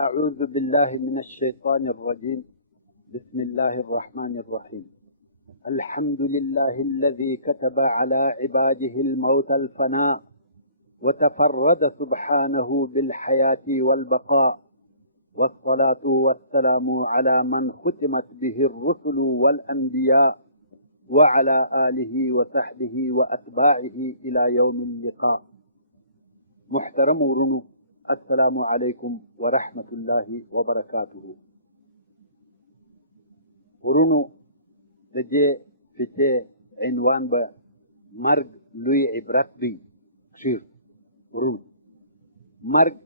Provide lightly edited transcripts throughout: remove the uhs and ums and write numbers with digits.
أعوذ بالله من الشيطان الرجيم. بسم الله الرحمن الرحيم. الحمد لله الذي كتب على عباده الموت الفناء وتفرد سبحانه بالحياة والبقاء، والصلاة والسلام على من ختمت به الرسل والأنبياء وعلى آله وصحبه وأتباعه إلى يوم اللقاء. محترم ورنو، السلام عليكم ورحمة الله وبركاته. ورنو دجي فتي عنوان بمرق لوي عبرت بي شير. ورنو مرق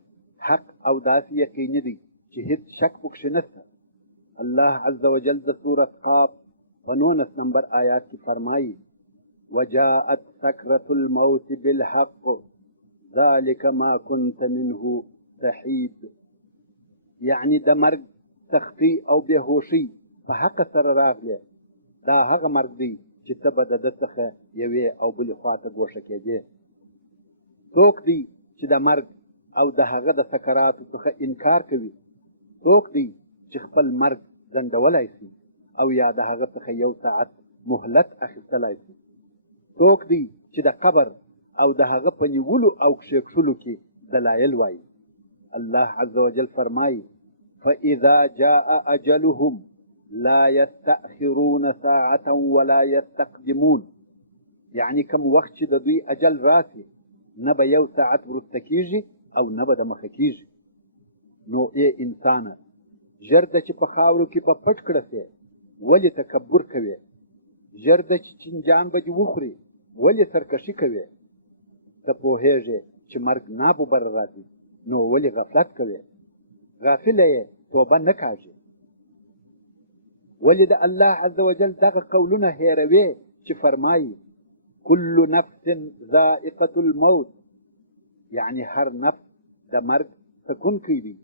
حق او داسي يقيني دي شهد شك بكشنسة. الله عز وجل ده سورة قاف ونونس نمبر آيات کی فرمائی: وجاءت سكرة الموت بالحق ذلك ما كنت منه تحيد. يعني ده مرق تخفي او بهوشي فحق سر راغلي، دا هغه مرق دی چې ته به د ده څخه یوې او بلې خواته ګوښه کېدې. څوک دی چې د مرګ او د هغه د سکراتو څخه انکار کوي؟ څوک دی چې خپل مرګ ځنډولی سي او یا د هغه څخه یو ساعت مهلت اخیستلی سي؟ څوک دی چې د قبر او د هغه په نیولو او کښېکښلو کې دلایل وایي؟ الله عز وجل فرمایي: فإذا جاء أجلهم لا يستأخرون ساعة ولا يستقدمون. يعني کم وخت چې د دوی اجل راسي، نه به یو ساعت وروسته کېږي او نه به د مخه کېږي. نو ای انسانه، ژر ده چې په خاورو کې به پټ کړه سې، ولې تکبر کوې؟ ژر ده چې چینجان به دې وخوري، ولې سرکشي کوې؟ ته پوهېږې چې مرګ ناببر راځي، نو ولې غفلت کوې؟ غافله یې توبه نه کاږي. ولې د الله عز وجل دغه قولونه هېروې چې فرمایي: كل نفس ذائقة الموت. يعني هر نفس د مرګ څکونکی دی.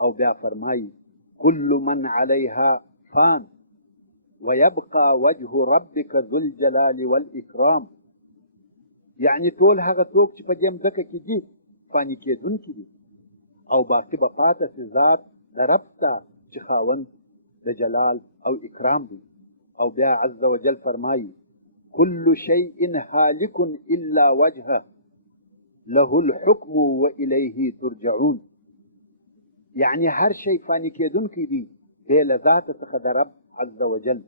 او بیا فرمایي: كل من عليها فان ويبقى وجه ربك ذو الجلال والإكرام. يعني ټول هغه څوک چې په دې مځکه کې دي فاني کېدونکي دي، او باقي به پاته سي ذات د رب ته چې خاوند د جلال او اکرام دی. او بیا عز وجل فرمایي: كل شيء هالك إلا وجهه له الحكم وإليه ترجعون. يعني هر شيء فاني کېدونکی دی بې له ذاته څخه د رب عز وجل.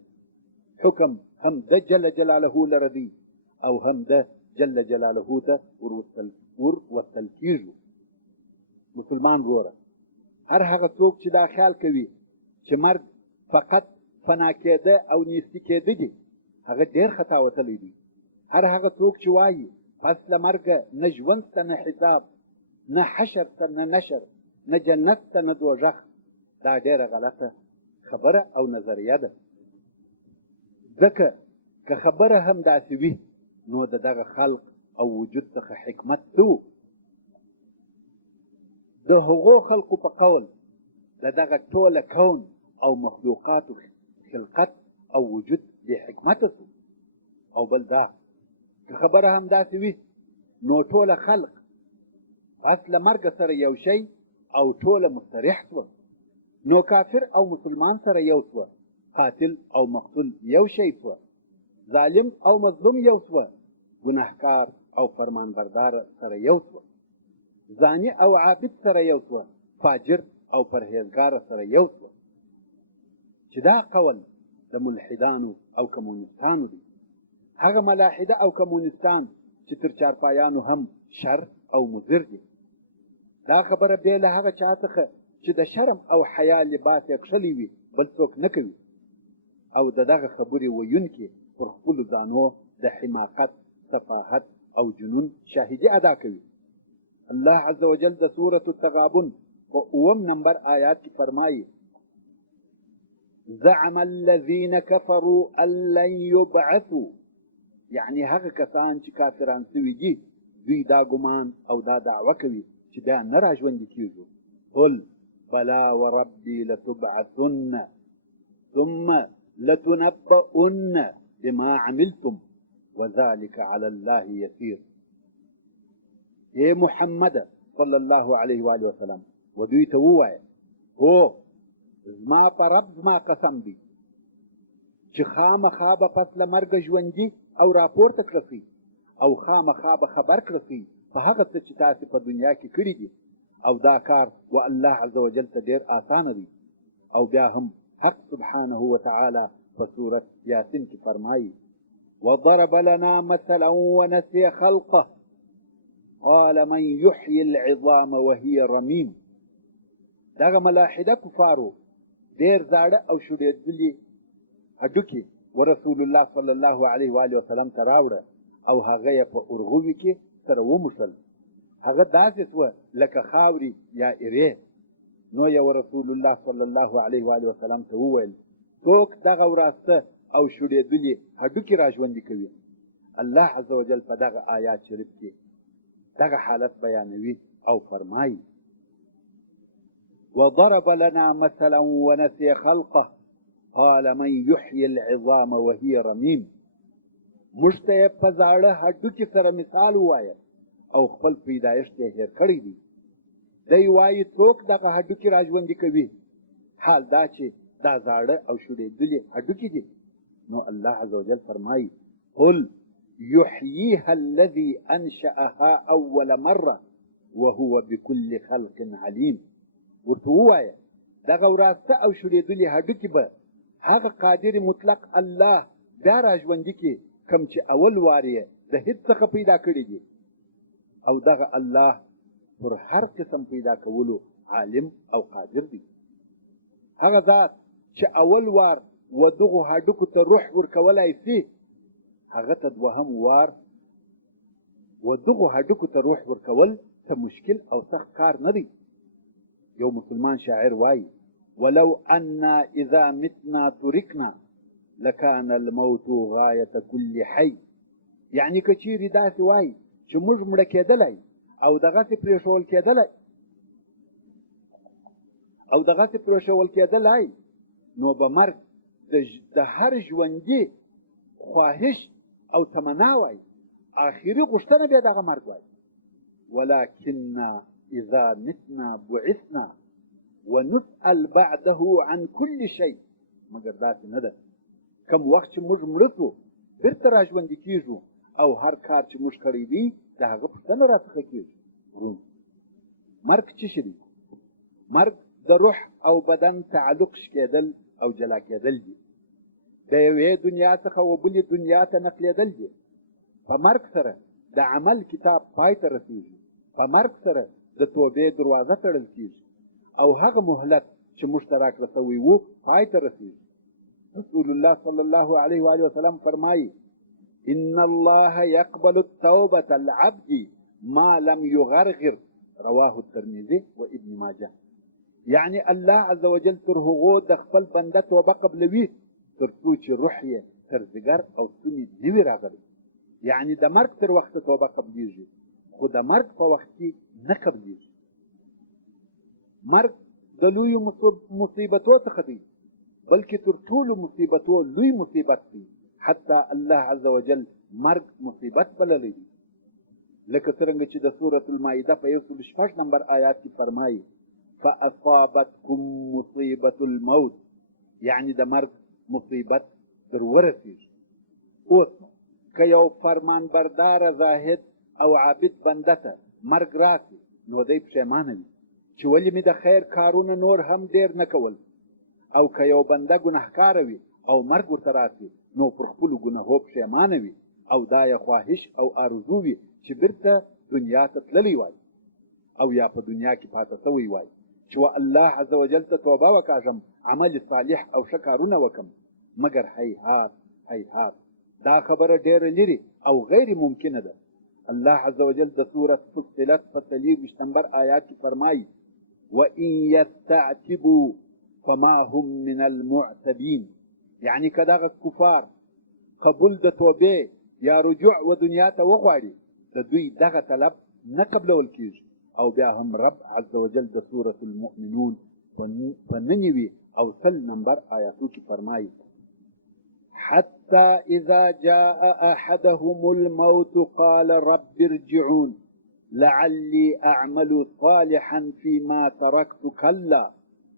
حکم هم د جل جلاله لره دی او هم د جل جلاله ته وروستل کېږو. مسلمان وروره، هر هغه څوک چې دا خیال کوي چې مرګ فقط فنا کېده او نیستي کېده دي، هغه ډېر خطا وتلی دی. هر هغه څوک چې وایي پس له مرګه نه ژوند ته نه حساب، نه حشر ته نه نشر، نه جنت ته نه دوژخ، دا ډېره غلطه خبره او نظریه ده. ځکه که خبره هم داسې وي، نو د دغه خلق او وجود څخه حکمت څه و؟ د هغو خلقو په قول د دغه ټوله کون او مخلوقاتو خلقت او وجود بې حکمته سو. او بل دا، که خبره هم داسې وي، نو ټوله خلق پس له مرګه سره یو شی او ټوله مستریح سوه. نو کافر او مسلمان سره یو سوه، قاتل او مقتول یو شی سوه، ظالم او مظلوم یو سوه، ګناهکار او فرمانبردار سره یو سوه، زانی او عابد سره یو سوه، فاجر او پرهیزګار سره یو سوه. چې دا قول د ملحدانو او کمونستانو دی. هغه ملاحده او کمونستان چې تر چارپایانو هم شر او مضر دي. دا خبره بې له هغه چا څخه چې د شرم او حیا لباس یې کښلی وي بل څوک نه کوي. او د دغه خبرې ویونکي پر خپلو ځانو د حماقت، سفاهت او جنون شاهدي ادا کوي. الله عز وجل د سورة التغابن په اووم نمبر آیات کې فرمایي: زعم الذين كفروا أن لن يبعثوا. يعني هغه کسان چې کافران سوي دي، دوی دا ګمان او دا دعوه کوي چې بیا نه راژوندي کېږو. قل بلا وربي لتبعثن ثم لتنبؤن بما عملتم وذلك على الله يسير. اے محمد صلی الله علیه و آله وسلم، و دوی ته ووایه هو زما په رب زما قسم دی چې خامخا به پس له مرګه ژوندي او راپورته کړسئ او خامخا به خبر کړسئ په هغه څه چې تاسې په دنیا کې کړي دي او دا کار و الله عز وجل ته ډېر آسانه دی. او بیا هم حق سبحانه وتعالى په سورة یاسین کې فرمایي وضرب لنا مثلا ونسي خلقه قال من يحيي العظام وهي رميم. دغه ملاحده کفارو ډېر زاړه او شوډېدلي هډوکي ورسول الله صلی الله علیه و آله وسلم ته راوړه او هغه یې په ارغوي کې سره وموښل. هغه داسې سوه لکه خاورې یا ایرې. نو یې رسول الله صلی الله علیه و آله وسلم ته وویل څوک دغه وراسته او شوډېدلي هډوکي را ژوندي کوي؟ الله عز وجل په دغه آیات شریف کې دغه حالت بیانوي او فرمایي وضرب لنا مثلا ونسي خلقه قال من يحيي العظام وهي رميم. موږ ته یې په زاړه هډوکي سره مثال ووایه او خپل پیدایښت یې هېر کړی دی. دی وایي څوک دغه هډوکي را ژوندي کوي؟ حال دا چې دا زاړه او شوډېدلي هډوکي دي. نو الله عز وجل فرمایي قل يحييها الذي أنشأها أول مرة وهو بكل خلق عليم. ورته ووایه دغه وراسته او شوډېدلي هډوکي به هغه قادر مطلق الله بیا را ژوندي کړي کوم چې اول وار یې د هېڅ څخه پیدا کړي دي. او دغه الله پر هر قسم پیدا کولو عالم او قادر دی. هغه ذات چې اول وار و دغو هډوکو ته روح ورکولی سي هغه ته دوهم وار و دغو هډوکو ته روح ورکول ته مشکل او سخت کار نه دی. یو مسلمان شاعر وایي ولو أنا إذا متنا تركنا لكان الموت غاية كل حي. یعنی که چیرې داسې وایي چې موږ مړه کېدلی او دغسې پرېښول کېدلی نو به مرګ د هر ژوندي خواهش او تمنا وای. آخري غوښتنه بیا دغه مرګ وای. ولكننا اذا متنا بعثنا ونسأل بعده عن كل شيء. مګر داسې نه ده. کوم وخت چې موږ مړه سو بېرته را ژوندي کېږو او هر کار چې موږ کړی دی د هغه پوښتنه راڅخه کېږي. مرګ څه شی دی؟ مرګ د روح او بدن تعلق شکېدل او جلا کېدل دي. د یوې دنیا څخه و بلې دنیا ته نقلېدل دي. په مرګ سره د عمل کتاب پای ته رسېږي. په مرګ سره د توبې دروازه تړل کېږي او هغه مهلت چې موږ ته راکړه سوی و پای ته رسېږي. رسول الله صلی الله علیه و آله وسلم فرمایي ان الله يقبل التوبة العبد ما لم يغرغر رواه الترمذي وابن ماجه. یعنی الله عز وجل تر هغو د خپل بنده توبه قبلوي تر څو چې روح یې تر ځګر او ستوني نه وي راغلی. یعنی د مرګ تر وخته توبه قبلیږي خو د مرګ په وخت کې نه قبلیږي. مرګ د لویو مصیبتو څخه دی بلکې تر ټولو مصیبتو لوی مصیبت دی. حتی الله عز وجل مرګ مصیبت بللی دی. لکه څرنګه چې د سورة المائده په 106 نمبر آیات کې فرمایي فاصابتكم مصیبة الموت. یعنی د مرګ مصیبت در ورسېږي. اوس که یو فرمان برداره زاهد او عابد بنده ته مرګ راسي نو دی پښیمانه وي چې ولې مې د خیر کارونه نور هم ډېر نه کول. او که یو بنده ګنهکاره وي او مرګ ورته راسي نو پر خپلو ګناهو پښیمانه وي او دا یې خواهش او آرزو وي چې بیرته دنیا ته تللی وای او یا په دنیا کې پاته سوی وای چې و الله عز وجل ته توبه وکاږم عمل صالح او ښه کارونه وکم. مګر هیهات هیهات دا خبره ډېره لرې او غیر ممکنه ده. الله عز وجل د سورة فصلت په 23 نمبر آیات کې فرمایي وإن يستعتبوا فما هم من المعتبين. یعنی که دغه کفار قبول د توبې یا رجوع و دنیا ته وغواړي د دوی دغه طلب نه قبلول کېږي. او بیا هم رب عز وجل د سورة المؤمنون په 99 او 100 نمبر آیاتو کې فرمایي حتى إذا جاء أحدهم الموت قال رب ارجعون لعلي أعمل صالحا فيما تركت كلا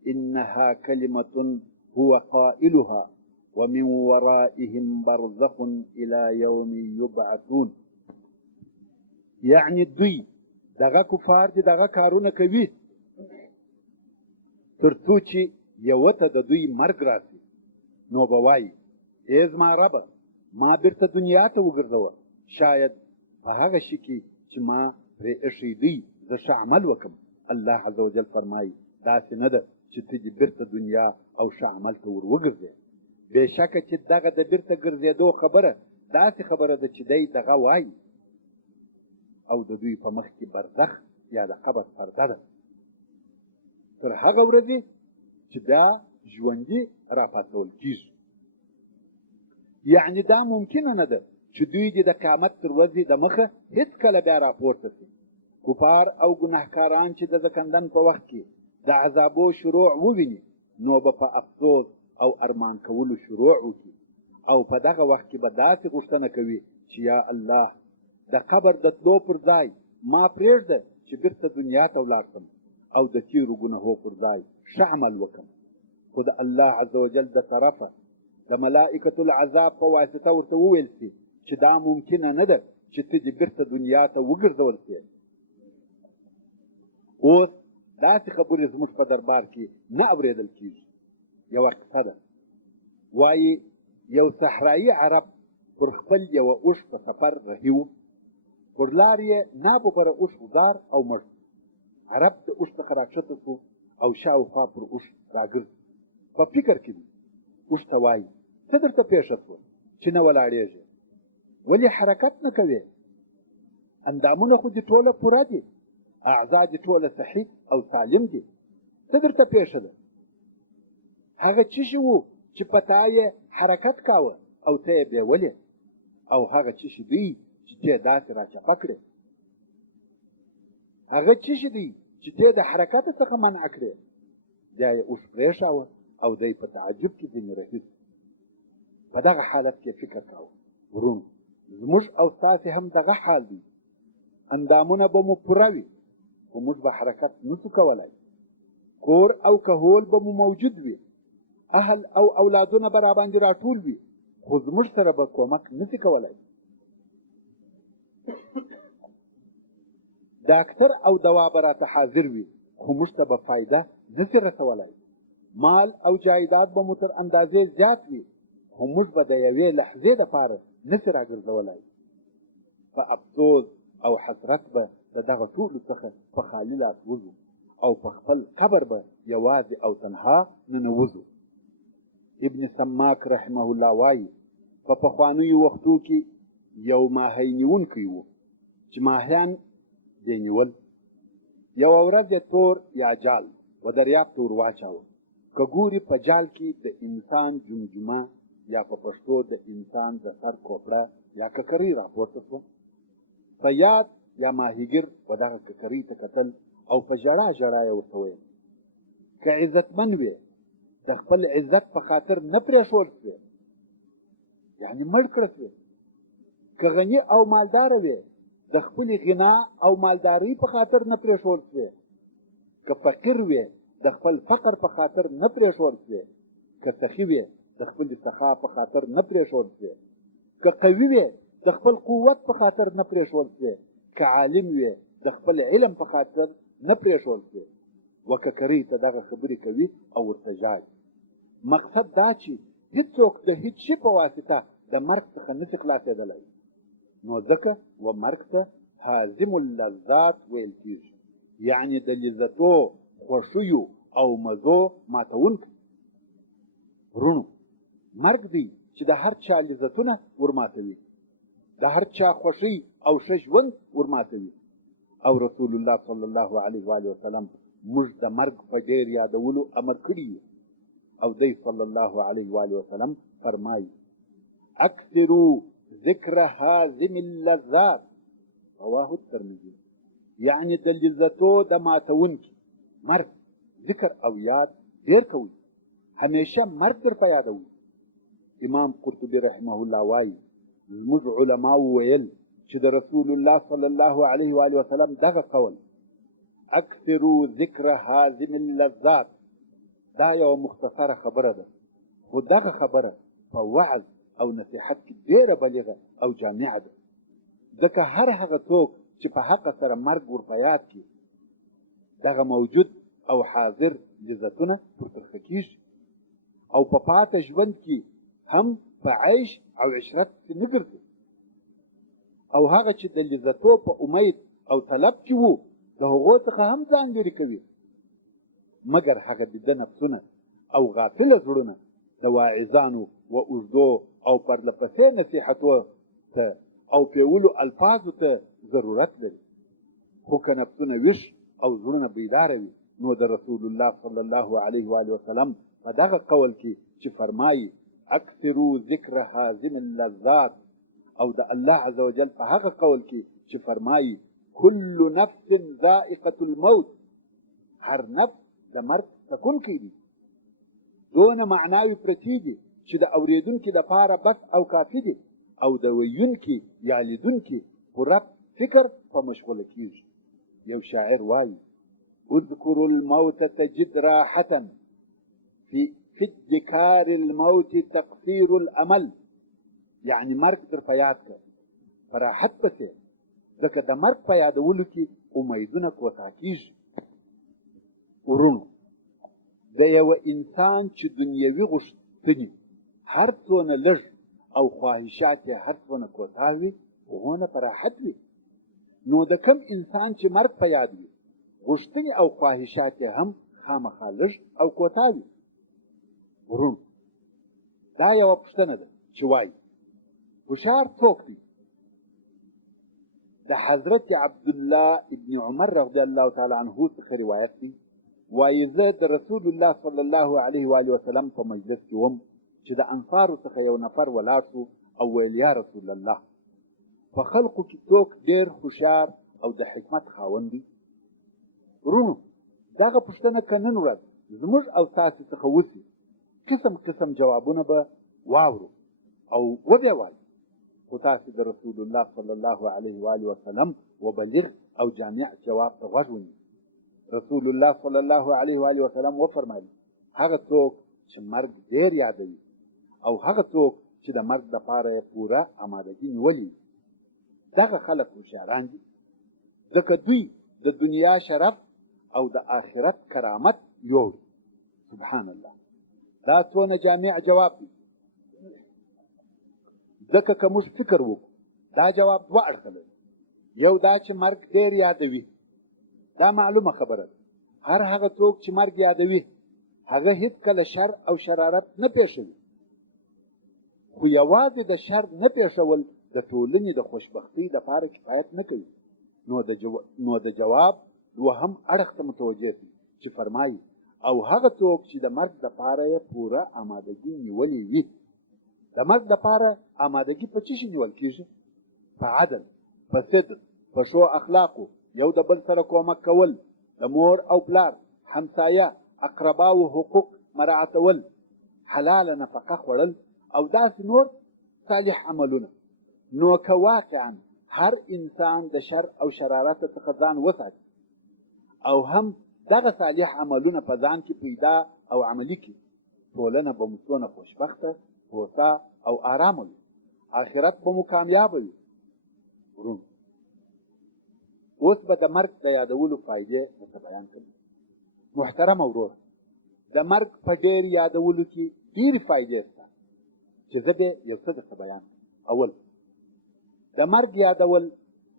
إنها كلمة هو قائلها ومن ورائهم برزخ إلى يوم يبعثون. يعني دوی دغه کفار دي دغه کارونه کوي تر څو چې یوه ته د دوی مرګ راسي نو به وایي ای زما ربه ما بیرته دنیا ته وګرځوه، شاید په هغه شي کې چې ما پرې ایښی دی زه ښه عمل وکړم. الله عز وجل فرمایي داسې نه ده چې ته دې بیرته دنیا او ښه عمل ته ور وګرځې. بېشکه چې دغه د بیرته ګرځېدو خبره داسې خبره ده چې دی دغه وایي او د دوی په مخ کې برزخ یا د قبر پرده ده تر هغه ورځې چې دا ژوندي راپاڅول کېږي. یعنې دا ممکنه نه ده چې دوی دې د قیامت تر ورځې د مخه هېڅکله بیا راپورته شي. کفار او ګناهکاران چې د زکندن په وخت کې د عذابو شروع وویني نو به په افسوس او ارمان کولو شروع وکړي او په دغه وخت کې به داسې غوښتنه کوي چې یا الله د قبر د تلو پر ځای ما پرېږده چې بیرته دنیا ته ولاړ شم او د تېرو ګناهو پر ځای ښه عمل وکړم. خو د الله عز وجل د طرفه د ملائکة العذاب په واسطه ورته وویل شي چې دا ممکنه نه ده چې ته دې بیرته دنیا ته وګرځول شې. اوس داسې خبرې زموږ په دربار کې نه اورېدل کېږي. یوه قصه ده، وایي یو صحرایي عرب پر خپل یوه اوښ په سفر رهي و. پر لار یې ناببره اوښ وزار او مړ. عرب د اوښ څخه راکښته شو او شاوخوا پر اوښ راګرځي. په فکر کې دی. اوښ ته وایي څه درته پېښه شوه چې نه ولاړېږې؟ ولې حرکت نه کوې؟ اندامونه خو دې ټوله پوره دي، اعضا دې ټوله صحیح او سالم دي، څه درته پېښه ده؟ هغه څه شي وو چې په تا یې حرکت کاوه او ته یې بیولې؟ او هغه څه شي دی چې ته یې داسې راچپه کړې؟ هغه څه شي دی چې ته یې د حرکت څخه منع کړې؟ بیا یې اوښ پرېښاوه او دی په تعجب کې ځینې رهي شو. په دغه حالت کې فکر کاوه ورونو زموږ او ستاسې هم دغه حال دی. اندامونه به مو پوره وي خو موږ به حرکت نسو کولی. کور او کهول به مو موجود وي، اهل او اولادونه به راباندې راټول وي خو زموږ سره به کومک نسي کولی. ډاکټر او دوا به راته حاضر وي خو موږ ته به فایده نسي رسولی. مال او جایداد به مو تر اندازې زیات وي خو موږ به د یوې لحظې دپاره نسي راګرځولی. په افسوس او حسرت به د دغه ټولو څخه په خالي لاس وځو او په خپل قبر به یوازې او تنها ننوځو. ابن سماک رحمه الله وایي په پخوانیو وختو کې یو ماهی نیونکی و چې ماهیان دې نیول. یوه ورځ یې تور یا جال و دریاب ته ور واچاوه. که ګوري په جال کې د انسان جمجمه یا په پښتو د انسان د سر کوپړه یا ککرۍ راپورته شوه. صیاد یا ماهیګر و دغه ککرۍ ته کتل او په ژړا ژړا یې ورته ویل که عزتمن وې د خپل عزت په خاطر نه پرېښول شوې، یعنې مړ کړه شوې. که غني او مالداره وې د خپلې غنا او مالدارۍ په خاطر نه پرېښول شوې. که فقیر وې د خپل فقر په خاطر نه پرېښول شوې. که سخي وې د خپل سخا په خاطر نه پرېښول شوې. که قوي وې د خپل قوت په خاطر نه پرېښول شوې. که عالم وې د خپل علم په خاطر نه پرېښول شوې. و ککرۍ ته دغه خبرې کوي او ورته ژاړي. مقصد دا چې هیڅوک د هیڅ شي په واسطه د مرګ څخه نشي خلاصېدلی. نو ځکه و مرګ ته هازم اللذات ویل کېږي، یعنې د لذتو خوښیو او مزو ماتونکی. ورونو مرګ دی چې د هر چا لذتونه ورماتوي، د هر چا خوښي او ښه ژوند ورماتوي. او رسول الله صلی الله علیه و آله وسلم موږ د مرګ په ډېر یادولو امر کړي او دی صلی الله علیه و آله وسلم فرمایي اکثروا ذکر هازم اللذات رواه الترمذي. یعنې د لذتو د ماتونکي مرګ ذکر او یاد ډېر کوي، همیشه مرګ در په یادوي. امام قرطبي رحمه الله وایي زموږ علماو ویل چې د رسول الله صلی الله علیه و آله وسلم دغه قول اکثروا ذکر هازم اللذات دا یو مختصره خبره ده، خو دغه خبره په وعظ او نصیحت کې ډېره بلیغه او جامعه ده، ځکه هر هغه څوک چې په حق سره مرګ ورپه یاد کړي دغه موجود او حاضر لذتونه پرترخه کېږي او په پاته ژوند کې هم په عیش او عشرت کې نه ګرځي، او هغه چې د لذتو په امید او طلب کې وو د هغو څخه هم ځان لرې کوي، مګر هغه د ده نفسونه او غافله زړونه د واعظانو و اوږدو او پرله پسې نصیحتو ته او پیولو الفاظو ته ضرورت لري. خو که نفسونه ویښ او زړونه بیداره وي نو د رسول الله صلی الله علیه و وسلم په دغه قول کې چې فرمایي اکثروا ذکر هازم اللذات، او د الله عز وجل په هغه قول کې چې فرمایي کل نفس ذائقة الموت، هر نفس د مرګ تکونکی دی، دونه معناوي پرتې دي چې د اورېدونکي دپاره بس او کافي دي، او د ویونکي یا لیدونکي پوره فکر په مشغوله کېږي. یو شاعر وایي اذکروا الموت تجد راحة في ادکار الموت تقصیر الامل، یعنی مرګ در په یاد کړه په راحت پسې، ځکه د مرګ په یادولو کې امیدونه کوتاه کېږي. ورونو، د یوه انسان چې دنیوي غوښتنې هر څونه لږ او خواهشات یې هر څونه کوتاه وي هغونه په راحت وي، نو د کم انسان چې مرګ په یاد وي غوښتنې او خواهشات یې هم خامخا لږ او کوتاه وي. ورونو، دا یوه پوښتنه ده چې وایي هوښیار څوک دی؟ د حضرت عبدالله ابن عمر رضی الله تعالی عنه څخه روایت دی، وایي زه د رسول الله صلی الله علیه و وسلم په مجلس کې وم چې د انصارو څخه یو نفر ولاړ شو او ویل یا رسول الله، په خلقو کې څوک ډېر هوښیار او د حکمت خاوند دی؟ ورونو، دغه پوښتنه که نن ورځ زموږ او تاسې څخه وسي قسم قسم جوابونه به واورو او وبیا وایو، خو تاسې د رسول الله صلی الله علیه و وسلم وبلیغ او جامع جواب ته غوږ ونیسئ. رسول الله صلی الله علیه و وسلم وفرمایل هغه څوک چې مرګ ډېر یادوي او هغه څوک چې د مرګ دپاره یې پوره امادګي نیولې، دغه خلک هوښیاران دي، ځکه دوی د دنیا شرف او د آخرت کرامت یوړي. سبحان الله، دا څونه جامع جواب دی، ځکه که موږ فکر وکړو دا جواب دوه اړخه لري. یو دا چې مرګ ډېر یادوي، دا معلومه خبره ده، هر هغه څوک چې مرګ یادوي هغه هیڅکله شر او شرارت نه پېښوي، خو یوازې د شر نه پېښول د ټولنې د خوشبختۍ دپاره کفایت نه کوي. نو د جواب دوهم اړخ ته متوجه شي چې فرمایي او هغه څوک چې د مرګ دپاره یې پوره امادګي نیولې وي. د مرګ دپاره امادګي په څه شي نیول کېږي؟ په عدل، په صدق، په ښو اخلاقو، یو د بل سره کومک کول، د مور او پلار، همسایه، اقرباو حقوق مراعتول، حلاله نفقه خوړل او داسې نور صالح عملونه. نو که واقعا هر انسان د شر او شرارت څخه ځان وساتي او هم دغه صالح عملونه په ځان کې پیدا او عملي کړي، ټولنه به مو څونه خوشبخته، هوسا او آرامه وي، آخرت به مو کامیابه وي. ورونو، اوس به د مرګ د یادولو فایدې درته بیان کړم. محترم ورور، د مرګ په ډېر یادولو کې ډېرې فایدې شته چې زه به یو څه درته بیان کړم. اول، د مرګ یادول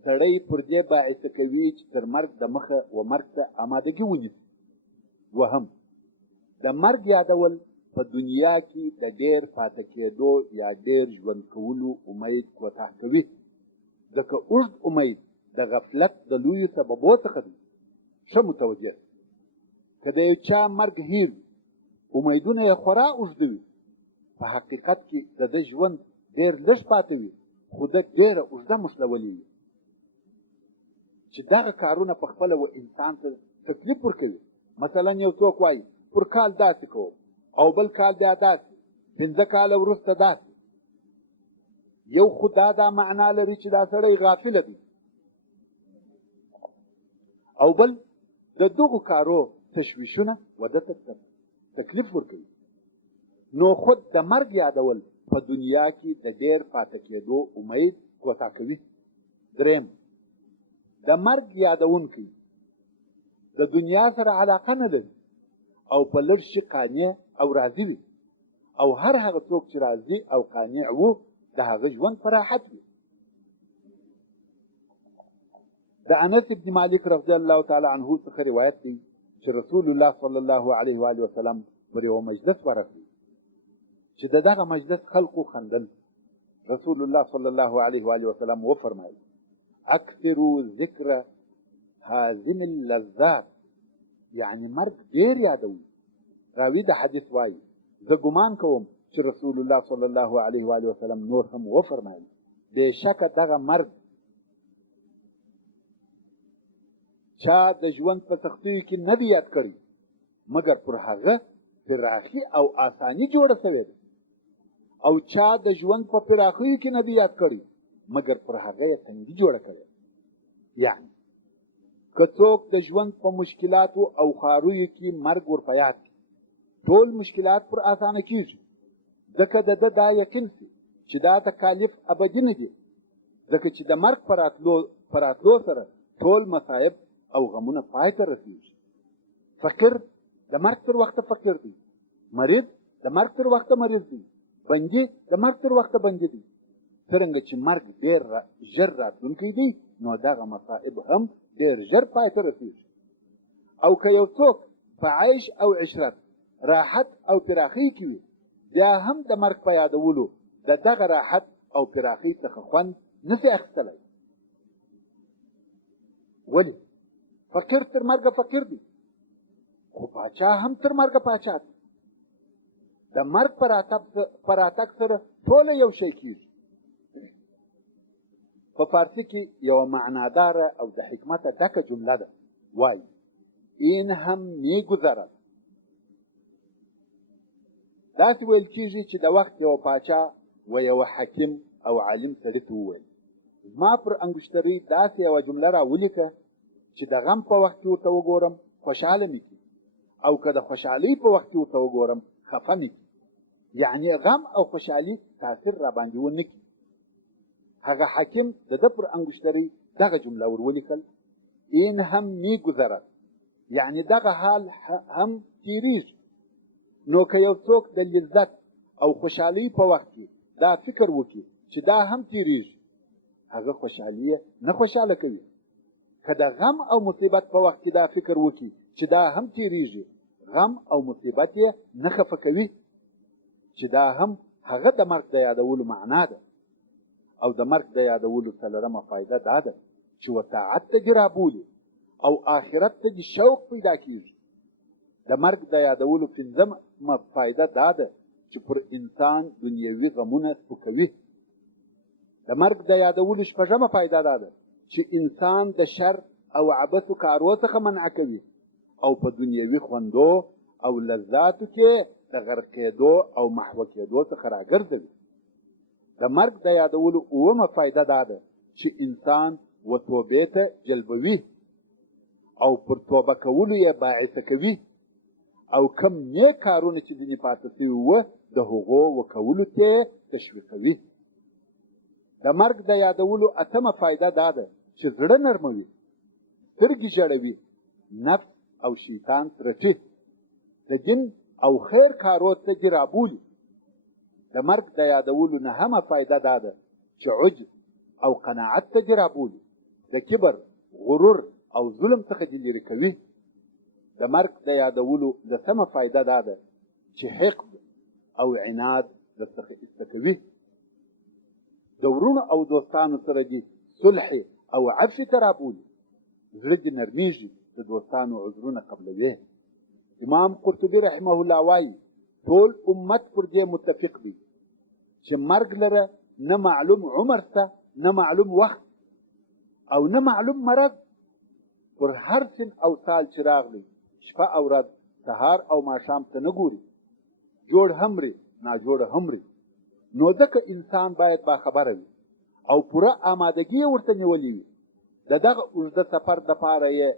سړی پر دې باعثه کوي چې تر مرګ د مخه و مرګ ته امادګي ونیسي. دوهم، د مرګ یادول په دنیا کې د ډېر پاتې کېدو یا ډېر ژوند کولو امید کوتاه کوي، ځکه اوږد امید د غفلت د لویو سببو څخه دی. ښه متوجه، که د یو چا مرګ هیر وي، امیدونه یې خورا اوږده وي، په حقیقت کې د ده ژوند ډېر لږ پاتې وي، خو ده ډېره اوږده مشلولې وي، چې دغه کارونه په خپله و انسان ته تکلیف ورکوي. مثلا یو څوک وایي پر کال داسې کوم او بل کال بیا داسې، 5 کاله وروسته داسې. یو خو دا معنا لري چې دا سړی غافله دی، او بل د دغو کارو تشویشونه و ده ته تکلیف ورکوي. نو خود د مرګ یادول په دنیا کې د ډېر پاتې کېدو امید کوتاه کوي. دریم، د مرګ یادونکی د دنیا سره علاقه نه لري او په لږ شي قانع او راضي وي، او هر هغه څوک چې راضي او قانع وو د هغه ژوند په راحت وي. د انس ابن مالک رضی الله تعالی عنه څخه روایت دی چې رسول الله صلی الله علیه و آله وسلم پر یو مجلس ورغلی چې دغه مجلس خلقو خندل. رسول الله صلی الله علیه و آله وسلم وفرمایل: اکثروا ذکر هازم اللذات، یعنی مرګ ډېر یادوي. راوی د حدیث وایي زه ګمان کوم چې رسول الله صلی الله علیه و آله وسلم نور هم وفرمایل: بېشکه دغه مرګ چا د ژوند په سختیو کې نه دی یاد کړی مګر پر هغه پراخي او آساني جوړه شوې ده، او چا د ژوند په پراخیو کې نه دی یاد کړی مګر پر هغه یې تنګي جوړه کړې. یعنی که څوک د ژوند په مشکلاتو او خارویو کې مرګ ورپه یاد کړي، ټول مشکلات پر آسانه کېږي، ځکه د ده دا یقین شي چې دا تکالیف ابدي نه دي، ځکه چې د مرګ په راتلو سره ټول مصایب او غمونه پای ته رسېږي. فقیر د مرګ تر وخته فقیر دی، مریض د مرګ تر وخته مریض دی، بندي د مرګ تر وخته بندي دی. څرنګه چې مرګ ډېر ژر راتلونکی دی، نو دغه مصائب هم ډېر ژر پای ته رسېږي. او که یو څوک په عیش او عشرت، راحت او پراخۍ کې وي، بیا هم د مرګ په یادولو د دغه راحت او پراخۍ څخه خوند نشي اخیستلی. ولې؟ فقیر تر مرګه فقیر دی، خو پاچا هم تر مرګه پاچا دی. د مرګ په راتګ سره ټوله یو شی کېږي. په فارسي کې یوه معناداره او د حکمته ډکه جمله ده، وایي: این هم می‌گذرد. داسې ویل کېږي چې د وخت یو پاچا و یو حکیم او عالم سړي ته وویل: زما پر انګشترۍ داسې یوه جمله راولیکه چې د غم په وخت کې ورته وګورم خوشحاله مې کړي، او که د خوشحالۍ په وخت کې ورته وګورم خفه مې کړي. یعنی غم او خوشحالي تاثیر را باندې ونه کړي. هغه حاکم د ده پر انګشترۍ دغه جمله ور ولیکل: این هم می‌گذرد، یعنی دغه حال هم تیریږي. نو که یو څوک د لذت او خوشحالۍ په وخت کې دا فکر وکړي چې دا هم تیریږي، هغه خوشحالي نه خوشحاله کوي. که د غم او مصیبت په وخت کې دا فکر وکړي چې دا هم تیریږي، غم او مصیبت یې نه خفه کوي، چې دا هم هغه د مرګ د یادولو معنا ده. او د مرګ د یادولو څلورمه فایده دا ده چې وطاعت ته دې رابولي او آخرت ته دې شوق پیدا کېږي. د مرګ د یادولو پنځمه فایده دا ده چې پر انسان دنیوي غمونه سپکوي. د مرګ د یادولو شپږمه فایده دا ده چې انسان د شر او عبثو کارو څخه منع کوي او په دنیوي خوندو او لذاتو کې د غرق کېدو او محوه کېدو څخه راګرځوي. د مرګ د یادولو اومه فایده دا ده چې انسان و توبې ته جلبوي او پر توبه کولو یې باعثه کوي، او کم نیک کارونه چې ځینې پاتې شوي وه د هغو وکولو ته تشویقوي. د مرګ د یادولو اتمه فایده دا ده چې زړه نرموي، سترګې ژړوي، نفس او شیطان ترټي، د دین او خیر کارو ته دې رابولي. د مرګ د یادولو نهمه فایده دا ده چې عجز او قناعت ته دې رابولي، د کبر، غرور او ظلم څخه دې لرې کوي. د مرګ د یادولو لسمه فایده دا ده چې حقد او عناد درڅخه ایسته کوي. د ورونو او دوستانو سره دې صلح او عفو ته رابولي، زړه دې نرمیږي، د دوستانو عذرونه قبلوي. امام قرطبي رحمه الله وایي ټول امت پر دې متفق دی چې مرګ لره نه معلوم عمر ته، نه معلوم وخت او نه معلوم مرض. پر هر سن او سال چې راغلی، شپه او ورځ، سهار او ماښام ته نه ګوري، جوړ هم مري، ناجوړ هم مري. نو ځکه انسان باید باخبره وي او پوره آمادګي ورته نیولې وي. د دغه اوږده سفر دپاره یې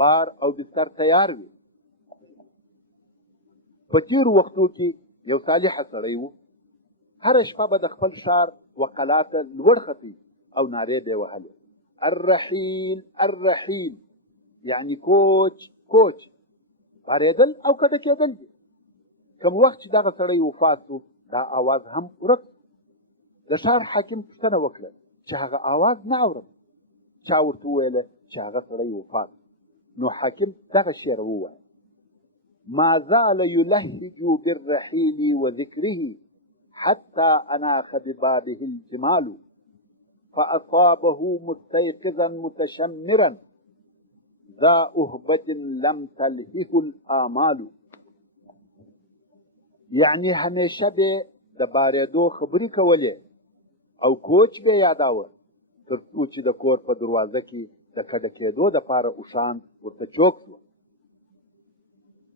بار او بستر تیار وي. په تیرو وختو کې یو صالحه سړی و. هره شپه به د خپل ښار وقلا ته لوړ خطی او نارې به یې وهلې: الرحیل الرحیل، یعنی کوچ کوچ، بارېدل او کډه کېدل دي. کوم وخت چې دغه سړی وفات شو دا آواز هم ورک. د ښار حاکم پوښتنه وکړه چې هغه آواز نه اورم. چا ورته وویله چې هغه سړی وفات. نو حاکم دغه شعر ووایه: ما زال يلهج بالرحيل وذكره حتى أناخ ببابه الجمال فأصابه مستيقظا متشمرا ذا أهبة لم تلهه الآمال. یعنی همیشه به د بارېدو خبرې کولې او کوچ به یاداوه تر څو چې د کور په دروازه کې د کډه کېدو دپاره اوښان ورته چوک شوه.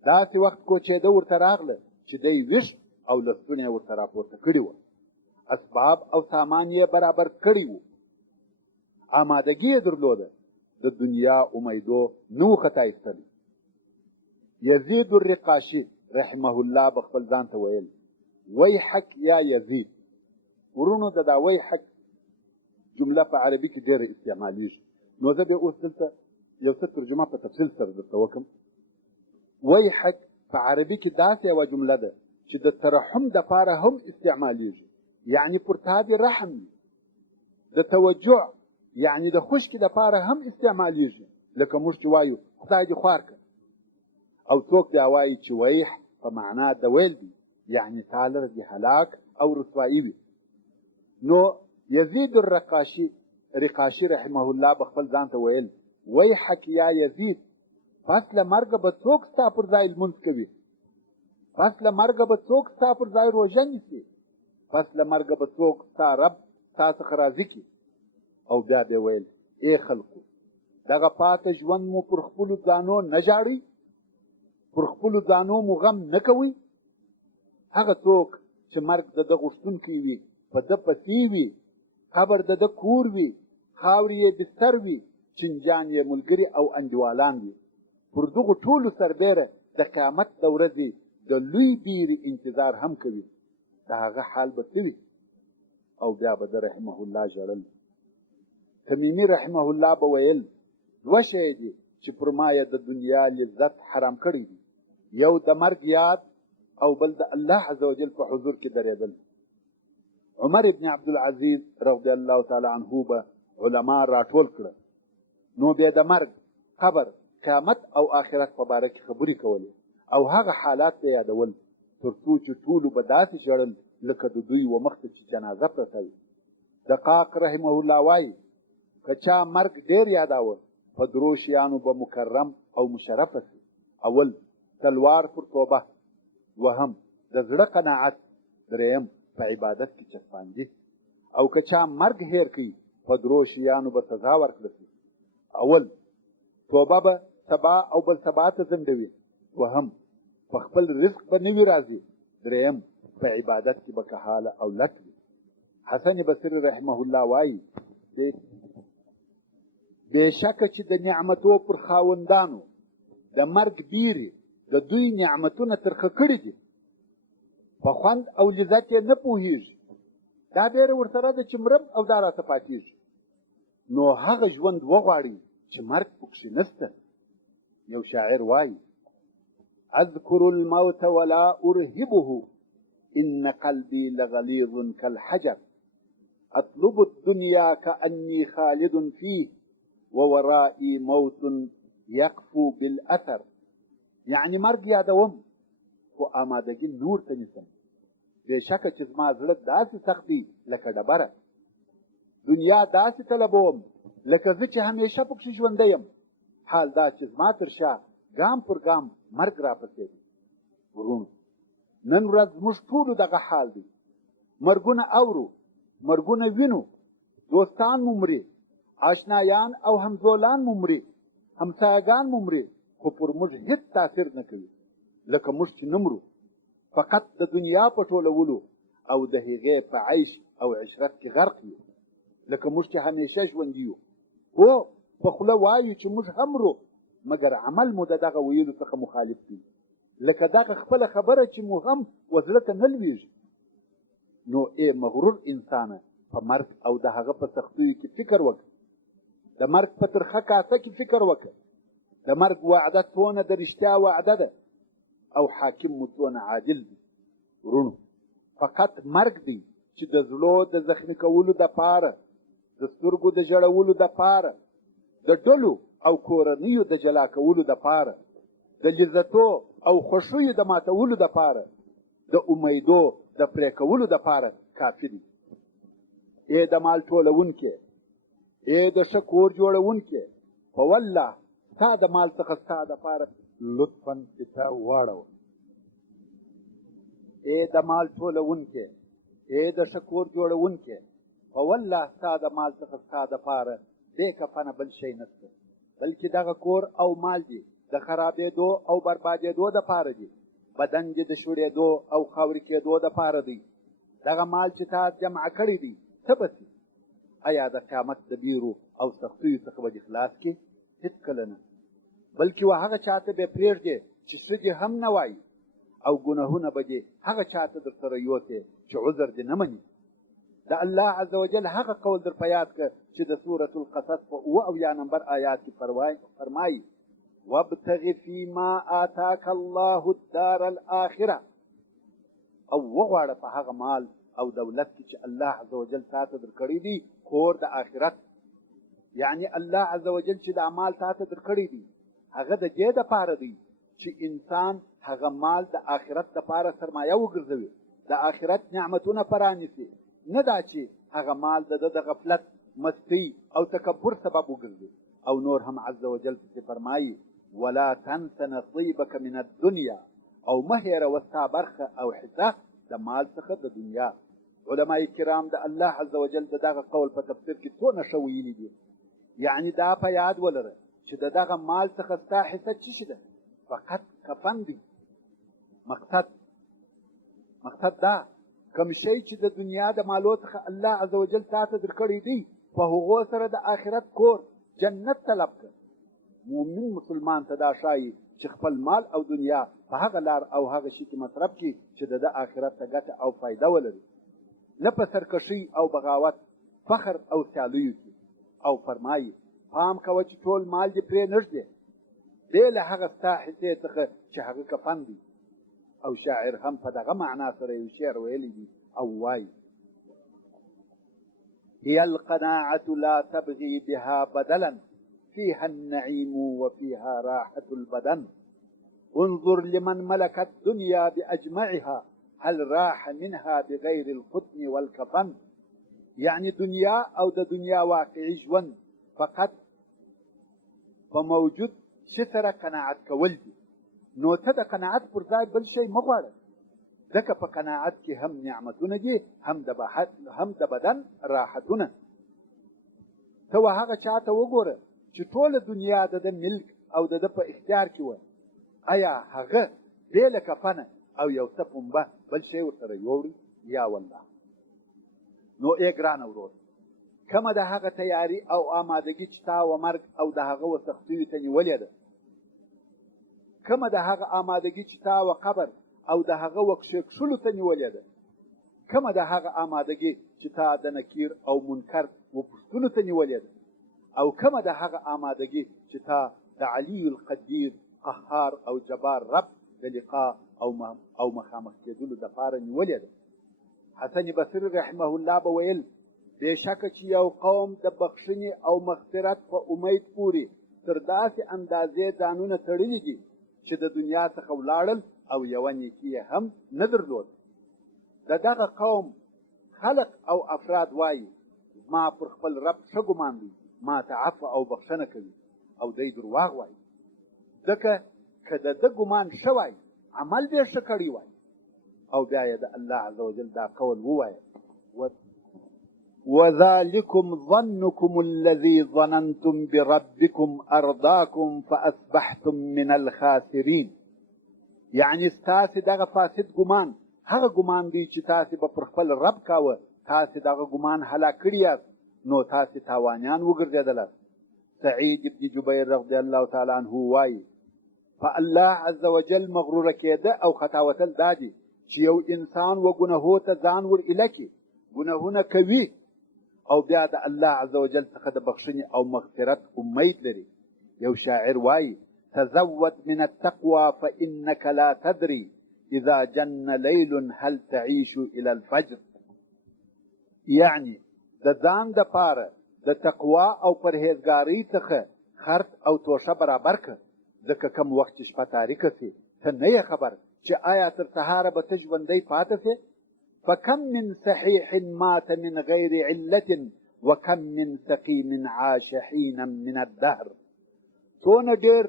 داسې وخت کوچېده ورته راغله چې دی ویښ او لستوڼې ورته راپورته کړي وه. اسباب او سامان یې برابر کړي وو. آمادګي یې درلوده. د دنیا امیدو نه و خطا ایستلی. یزید الرقاشي رحمه الله به خپل ځان ته ویل: ویحک یا یزید. ورونو د دا ویحک جمله په عربي کې ډېره استعمالیږي. نو زه به اوس دلته یو څه ترجمه په تفصیل سره درته وکړم. ویحک په عربي کې داسې یوه جمله ده چې د ترحم دپاره هم استعمالیږي، یعنی پر تا دې رحم وي. د توجع یعنی د خشکې دپاره هم استعمالیږي، لکه موږ چې وایو خدای دې خوار کړه. او څوک بیا وایي چې ویح په معنا د ویل دي، یعنی تا لره دې هلاک او رسوایي وي. نو یزید الرقاشي رحمه الله به خپل ځان ته ویل: ویحک یا یزید، پس له مرګه به څوک ستا پر ځای لمونځ کوي؟ پس له مرګه به څوک ستا پر ځای روژه نیسي؟ پس له مرګه به څوک ستا رب ستا څخه راضي کړي؟ او بیا به ویل: ای خلقو، دغه پاته ژوند مو پر خپلو ځانو نه ژاړئ؟ پر خپلو ځانو مو غم نه کوئ؟ هغه څوک چې مرګ د ده غوښتونکی وي په ده پسې وي، قبر د ده کور وي، خاورې یې بستر وي، چنجان یې ملګري او انډیوالان وي، پر دغو ټولو سربیره د قیامت د ورځې د لوی بیرې انتظار هم کوي. د هغه حال به څه وي؟ او بیا به د رحمه الله ژړل. تمیمي رحمه الله به ویل: دوه شی دي چې پر ما یې د دنیا لذت حرام کړی دي، یو د مرګ یاد او بل د الله عز وجل په حضور کې درېدل. عمر ابن عبدالعزیز رضی الله تعالی عنه به علما راټول کړه، نو بیا د مرګ، قبر، قیامت او آخرت په باره کې خبرې کولې او هغه حالات به یادول، تر څو چې ټولو به داسې ژړل لکه د دوی و مخته چې جنازه پرته وي. دقاق رحمه الله وایي: که چا مرګ ډېر یاداوه په درو شیانو به مکرم او مشرفه شي. اول تلوار پر توبه، دوهم د زړه قناعت، دریم په عبادت کې چسپاندي. او که چا مرګ هیر کړي په درو شیانو به سزا ورکړه شي. اول توبه به سبا او بل سبا ته ځنډوي، دوهم په خپل رزق به نه وي راځي، دریم په عبادت کې به کهاله او لټ وي. حسن بصري رحمه الله وایي: بېشکه چې د نعمتو پر خاوندانو د مرګ بیرې د دوی نعمتونه ترخه کړي دي، په خوند او لذت یې نه پوهېږي. دا بیره ورسره ده چې مرم او دا راته پاتېږي. نو هغه ژوند وغواړي چې مرګ پکښې نسته. یو شاعر وایي: اذکر الموت ولا ارهبه ان قلبي لغلیظ كالحجر اطلب الدنيا كأني خالد فيه وورائي موت يقفو بالاثر. یعنی مرګ یادوم خو آمادګي نور ته نیسم. بېشکه چې زما زړه داسې سخت دی لکه ډبره، دنیا داسې طلبوم لکه زه چې همیشه پکښې ژوندی یم. حال دا چې زما تر شا ګام پر ګام مرګ راپسې دی. ورونو، نن ورځ زموږ ټولو دغه حال دی. مرګونه اورو، مرګونه وینو، دوستان مو مري، آشنایان او همزولان مو مري، همسایګان مو مري، خو پر موږ هېڅ تاثیر نه کوي، لکه موږ چې نه مرو، فقط د دنیا په ټولولو او د هغې په عیش او عشرت کې غرق یو، لکه موږ چې همیشه ژوندي یو. هو په خوله وایو چې موږ هم مرو، مګر عمل مو د دغه ویلو څخه مخالف دی. لکه دغه خپله خبره چې مو هم وزړه ته نه لویږي. نو ای مغرور انسانه، په مرګ او د هغه په سختیو کې فکر وکړه. د مرګ په ترخه کاسه کې فکر وکړه. د مرګ وعده څونه د رښتیا وعده ده او حاکم مو څونه عادل دی. ورونو، فقط مرګ دی چې د زړو د زخمي کولو دپاره، د سترګو د ژړولو دپاره، د ډلو او کورنیو د جلا کولو دپاره، د لذتو او خوښیو د ماتولو دپاره، د امیدو د پرې کولو دپاره کافي دی. ای د مال ټولونکې، ای د ښه کور جوړونکې، په والله ستا د مال څخه ستا دپاره لطفا کتاب واړوه. ای د مال ټولونکې، ای د ښه کور جوړونکې، په والله ستا د مال څخه ستا دپاره بې کفنه بل شی نشته، بلکې دغه کور او مال دي د خرابېدو او بربادېدو دپاره دي. بدن دې د شوړېدو او خاورې کېدو دپاره دی. دغه مال چې تا جمع کړی دی څه به شي؟ آیا د قیامت د بیرو او سختیو څخه به دې خلاص کړي؟ هېڅکله نه، بلکې و هغه چاته به پرېږدې چې څه دې هم نه وایي، او ګناهونه به دې هغه چاته در سره یوسې چې عذر دې نه مني. د الله عز وجل هغه قول در په یاد کړه چې د سورة القصص په 78 نمبر آیات کې فرمایي وابتغ فيما آتاك الله الدار الآخرة، او وغواړه په هغه مال او دولت کې چې الله عز وجل تاته درکړی دی کور د آخرت. یعنی الله عز وجل چې دا مال تاته درکړی دی هغه د دې دپاره دی چې انسان هغه مال د آخرت دپاره سرمایه وګرځوي، د آخرت نعمتونه پرانیسي، نه دا چې هغه مال د غفلت، مستی او تکبر سبب وګرځي. او نور هم عز وجل پسې فرمایي ولا تنس نصیبک من الدنیا، او مه هېروه ستا برخه او حصه د مال څخه د دنیا. علماء کرام د الله عز وجل د دغه قول په تفسیر کې څونه ښه ویلي دي. یعنی دا په یاد ولره چې د دغه مال څخه ستا حصه څه شي ده؟ فقط کفن دی. مقصد دا کوم شی چې د دنیا د مالو څخه الله عز وجل تاته درکړی دی په هغو سره د آخرت کور جنت طلب کړه. مؤمن مسلمان ته دا ښایي چې خپل مال او دنیا په هغه لار او هغه شي کې مصرف کړي چې د آخرت ته ګټه او فایده ولري، نه په سرکشي او بغاوت، فخر او سیالیو کې. او فرمایي پام کوه چې ټول مال دې پرې نږدې بې له هغه ستا حصې څخه چې هغه کفن دی. او شاعر هم په دغه معنا سره یو شعر ویلی دی او وایي هي القناعة لا تبغي بها بدلا فيها النعيم وفيها راحة البدن انظر لمن ملك الدنيا بأجمعها هل راح منها بغير الختم والكفن. يعني دنیا او د دنیا واقعي ژوند فقط په موجود شي سره قناعت کول دي. نو ته د قناعت پر ځای بل شی مه غواړه، ځکه په قناعت کې هم نعمتونه دي، هم د بدن راحتونه. ته و هغه چاته وګوره چې ټوله دنیا د ده ملک او د ده په اختیار کې وه، آیا هغه بې له کفنه او یو څه پنبه بل شی ورسره یوړي؟ یا والله. نو ای ګرانه ورور، کومه د هغه تیاري او آمادګي چې تا و مرګ او د هغه و سختیو ته نیولې ده، کومه د هغه آمادګي چې تا و قبر او د هغه و کښېکښلو ته نیولې ده، کومه د هغه آمادګي چې تا د نکیر او منکر و پوښتنو ته نیولې ده، او کومه د هغه آمادګي چې تا د علي القدیر قهار او جبار رب د لقا او مخامخ کېدلو دپاره نیولې ده. حسن بصري رحمه الله به ویل بېشکه چې یو قوم د بخښنې او مغفرت په امید پورې تر داسې اندازې ځانونه تړلي دي چې د دنیا څخه ولاړل او یوه نیکي یې هم نه درلود. د دغه قوم خلق او افراد وایي زما پر خپل رب ښه ګمان دی، ما ته عفو او بخښنه کوي، او دی درواغ وایي، ځکه که د ده ګمان ښه وای عمل دې ښه کړی وای. او بیا یې د الله عز وجل دا قول ووایه وذلكم ظنكم الذي ظننتم بربكم أرضاكم فأصبحتم من الخاسرين. يعني ستاسې دغه فاسد ګمان هغه ګمان دی چې تاسې به پر خپل رب کاوه، تاسې دغه ګمان هلاک کړي یاست، نو تاسې تاوانیان وګرځېدلاست. سعید ابن جبیر رضی الله تعالی عنه وایي په الله عز وجل مغروره کېده او خطاوتل دا دي چې یو انسان و ګناهو ته ځان ور ایله کړي، ګناهونه کوي او بیا د الله عز وجل څخه د بخښنې او مغفرت امید لري. یو شاعر وایي: تزود من التقوى فإنك لا تدري إذا جن ليل هل تعيش إلى الفجر. یعنی د ځان د پاره د تقوا او پرهیزګارۍ څخه خرڅ او توشه برابر کړه، ځکه کم وخت چې شپه تاریکه سي ته نه یې خبر چې آیا تر سهاره به ته ژوندی پاته سې. فکم من صحیح مات من غیر علة وکم من سقیم عاش حینا من الدهر. څونه ډېر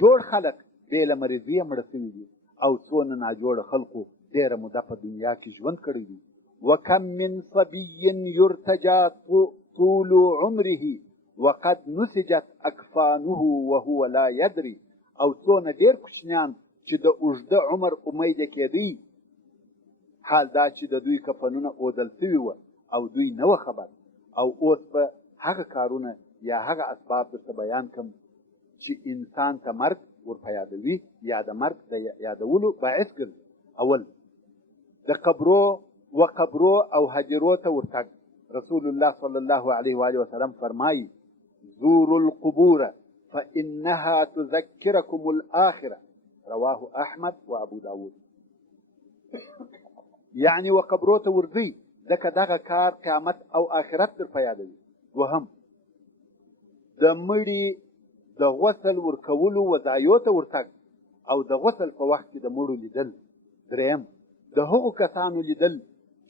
جوړ خلک بې له مریضیه مړه سوي دي او څونه ناجوړه خلقو ډېره موده په دنیا کې ژوند کړی دی. وکم من صبي يرتجى طول عمره وقد نسجت اکفانه وهو لا يدري. او څونه ډېر کوچنیان چې د اوږده عمر امیده کېدی، حال دا چې د دوی کفنونه اودل سوي وه او دوی نه وه خبر. او اوس به هغه کارونه یا هغه اسباب درته بیان کړم چې انسان ته مرګ ورپه یادوي یا د مرګ د یادولو باعث ګرځي. اول د قبرو او هجرو ته ورتګ. رسول الله صلی الله علیه و آله وسلم فرمایي: زوروا القبور فإنها تذكركم الآخرة. رواه احمد و ابو داود. یعنی و قبرو ته ورځئ ځکه دغه کار قیامت او آخرت در په یادوي. دوهم د مړي د غسل ورکولو وځایو ته ورتګ او د غسل په وخت کې د مړو لیدل. دریم د هغو کسانو لیدل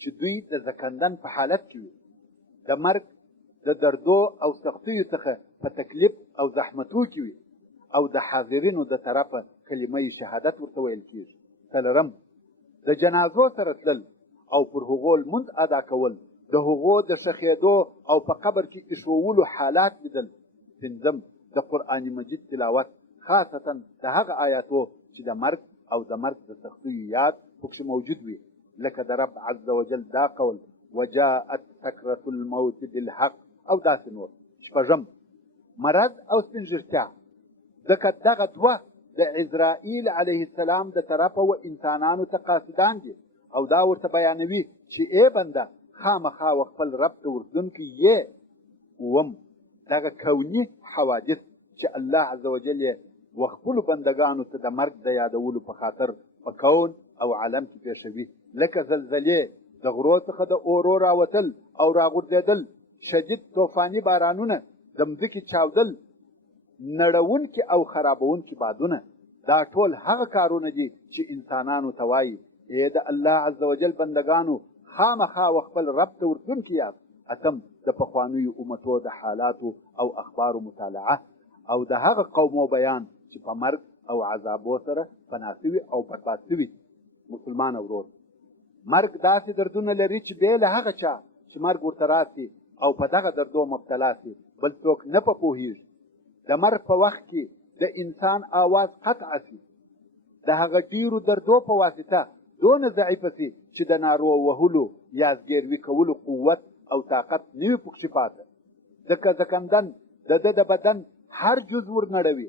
چې دوی د زکندن په حالت کې وي، د مرګ د دردو او سختیو څخه په تکلیف او زحمتو کې وي او د حاضرینو د طرفه کلمه شهادت ورته ویل کېږي. څلورم د جنازو سره تلل او پر هغو لمونځ ادا کول، د هغو د ښخېدو او په قبر کې ایښوولو حالات لیدل. پنځم د قرآن مجید تلاوت، خاصتا د هغه آیاتو چې د مرګ او د مرګ د سختیو یاد پکښې موجود وي، لکه د رب عز وجل دا قول: وجاءت سکرة الموت بالحق او داسې نور. شپږم مرض او سپینږیرتیا، ځکه دغه دوه د عزرائیل علیه السلام د طرفه و انسانانو ته قاصدان دي او دا ورته بیانوي چې ای بنده خامخا و خپل رب ته ورتلونکی یې. اووم دغه کوني حوادث چې الله عز وجل یې و خپلو بندګانو ته د مرګ د یادولو په خاطر په کون او عالم کې پېښوي، لکه زلزلې، د غرو څخه د اورو راوتل او راغورځېدل، شدید طوفاني بارانونه، د مځکې چاودل، نړونکي او خرابونکي بادونه. دا ټول هغه کارونه دي چې انسانانو ته وایي: ای د الله عز وجل بندگانو خامخا و خپل رب ته ورتلونکي یاست. اتم د پخوانیو امتو د حالاتو او اخبارو مطالعه او د هغه قومو بیان چې په مرګ او عذابو سره فنا سوي او برباد سوي. مسلمان ورور، مرګ داسې دردونه لري چې بې له هغه چا چې مرګ ورته راسي او په دغه دردو مبتلا سي بل څوک نه په پوهېږي. د مرګ په وخت کې د انسان آواز قطع سي، د هغه ډیرو دردو په واسطه دونه ضعیفه سي چې د نارو وهلو یا زګیروي کولو قوت او طاقت نه وي پکښې پاته، ځکه زکندن د ده د بدن هر جز ورنړوي،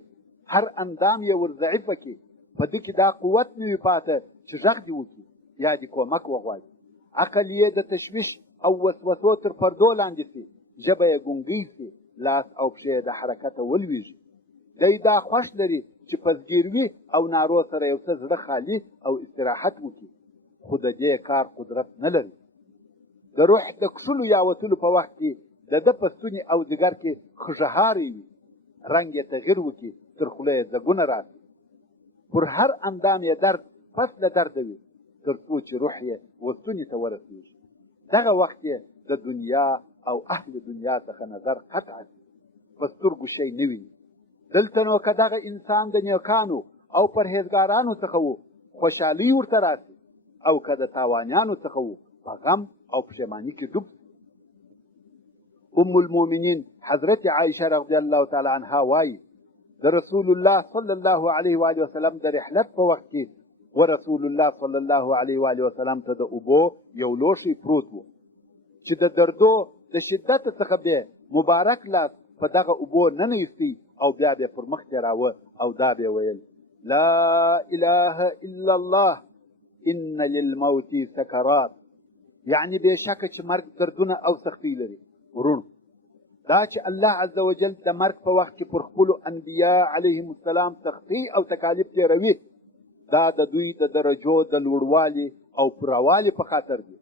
هر اندام یې ور ضعیفه کړي، په ده کې دا قوت نه وي پاته چې غږ دې وکړي یا دې کومک وغواړي. عقل یې د تشویش او وسوسو تر پردو لاندې سي، ژبه یې ګونګۍ سي، لاس او پښې د حرکته ولویږي. دی دا خوښ لري چې په زګیروي او نارو سره یو څه زړه خالي او استراحت وکړي، خو د دې کار قدرت نه لري. د روح د کښلو یا وتلو په وخت کې د ده په ستوني او ځګر کې خژهارې وي، رنګ یې تغیر وکړي، تر خوله یې ځګونه راسي، پر هر اندام یې درد پس له درده وي، تر څو چې روح یې وستوني ته ورسېږي. دغه وخت یې د دنیا او اهل دنیا څخه نظر قطع شي، په سترګو شی نه ویني. دلته نو که دغه انسان د نیکانو او پرهیزګارانو څخه و، خوشحالي ورته راسي، او که د تاوانیانو څخه و، په غم او پښیماني کې ډوب. ام المؤمنین حضرت عایشه رضی الله تعالی عنها وایي: د رسول الله صلی الله علیه و آله وسلم د رحلت په وخت کې و رسول الله صلی الله علیه و آله وسلم ته د اوبو یو لوښی پروت و چې د دردو د شدت څخه به مبارک لاس په دغه اوبو ننویستی او بیا به پر مخ تېراوه او دا به ویل: لا اله الا الله ان للموت سکرات، یعنی بېشکه چې مرګ دردونه او سختۍ لري. ورونو، دا چې الله عز وجل د مرګ په وخت کې پر خپلو انبیا علیهم السلام سختۍ او تکالیف تېروي، دا د دوی د درجو د لوړوالي او پوروالي په خاطر دي.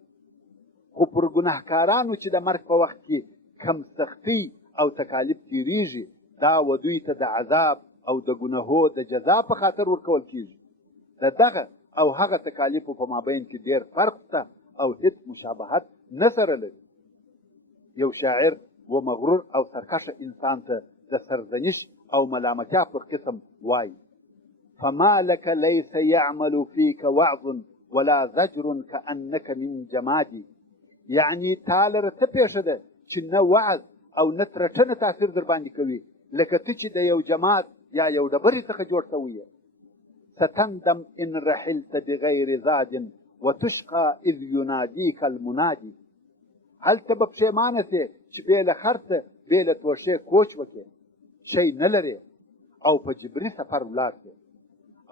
خو پر ګناهکارانو چې د مرګ په وخت کې کم سختۍ او تکالیف تېرېږي، دا و دوی ته د عذاب او د ګناهو د جزا په خاطر ورکول کېږي. د دغه او هغه تکالیفو په مابین کې ډېر فرق شته او هیڅ مشابهت نه سره لري. یو شاعر و مغرور او سرکشه انسان ته د سرزنش او ملامتیا پر قسم وایي: فما لك ليس يعمل فيك وعظ ولا زجر كأنك من جمادي. یعنی تا لره څه پېښه ده چې نه وعظ او نه ترټنه تاثیر در باندې کوي، لکه ته چې د یو جماد یا یو ډبرې څخه جوړ شوی یې. ستندم ان رحلت بغیر زاد وتشقى اذ يناديك المنادي. هلته به پښیمانه سې چې بې له خرڅه بې له توشې کوچ وکړې، شی نه لرې او په جبري سفر ولاړ سې.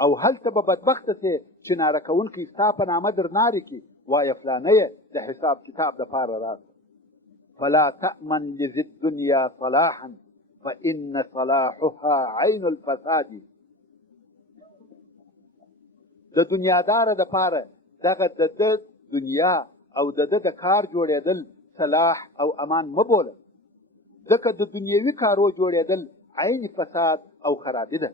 او هلته به بدبخته سې چې ناره کوونکی ستا په نامه در نارې کړي، وایه فلانه یې د حساب کتاب دپاره راسه. فلا تأمن لذي الدنيا صلاحا فإن صلاحها عين الفساد. د دنیاداره دپاره دغه د ده دنیا او د ده د کار جوړېدل صلاح او امان مه بوله، ځکه د دنیوي کارو جوړېدل عین فساد او خرابي ده.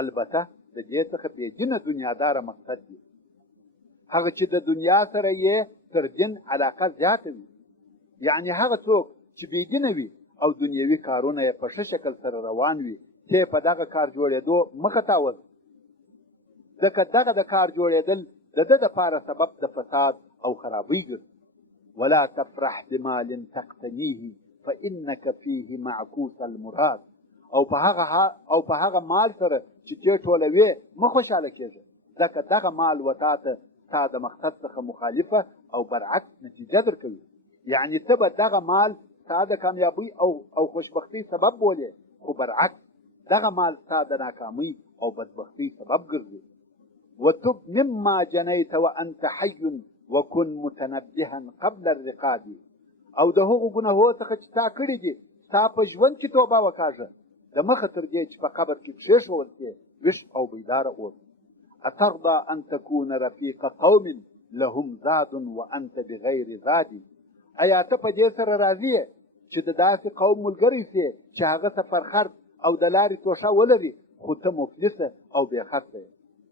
البته د دې څخه بېدینه دنیاداره مقصد دی، هغه چې د دنیا سره یې تر دین علاقه زیاته وي. یعنی هغه څوک چې بېدینه وي او دنیوي کارونه یې په ښه شکل سره روان وي، ته په دغه کار جوړېدو مخه تاوز، ځکه دغه د کار جوړېدل د ده دپاره سبب د فساد او خرابۍ ګرځي. ولا تفرح بمال تقتنيه فإنك فيه معكوس المراد. او په هغه مال سره چې ته ټولوې مه خوشحاله کېږه، ځکه دغه مال و تا ته ستا د مقصد څخه مخالفه او برعکس نتیجه درکوي. یعنی ته به دغه مال ستا د کامیابۍ او خوشبختۍ سبب بولې، خو برعکس دغه مال ستا د ناکامۍ او بدبختۍ سبب ګرځي. وتب مما جنيت وانت حي وكن متنبها قبل الرقاد. او د هغو ګناهو څخه چې تا کړي دي، ستا په ژوند کې توبه وکاږه، د مخه تر دې چې په قبر کې کښېښول شې، ویښ او بیداره اوسه. اترضى ان تكون رفيق قوم لهم زاد وانت بغیر زاد. ایا ته په دې سره راضي یې چې د داسې قوم ملګری سې چې هغه سفرخر او د لارې توشه ولري، خو ته مفلسه او بې خرڅه یې؟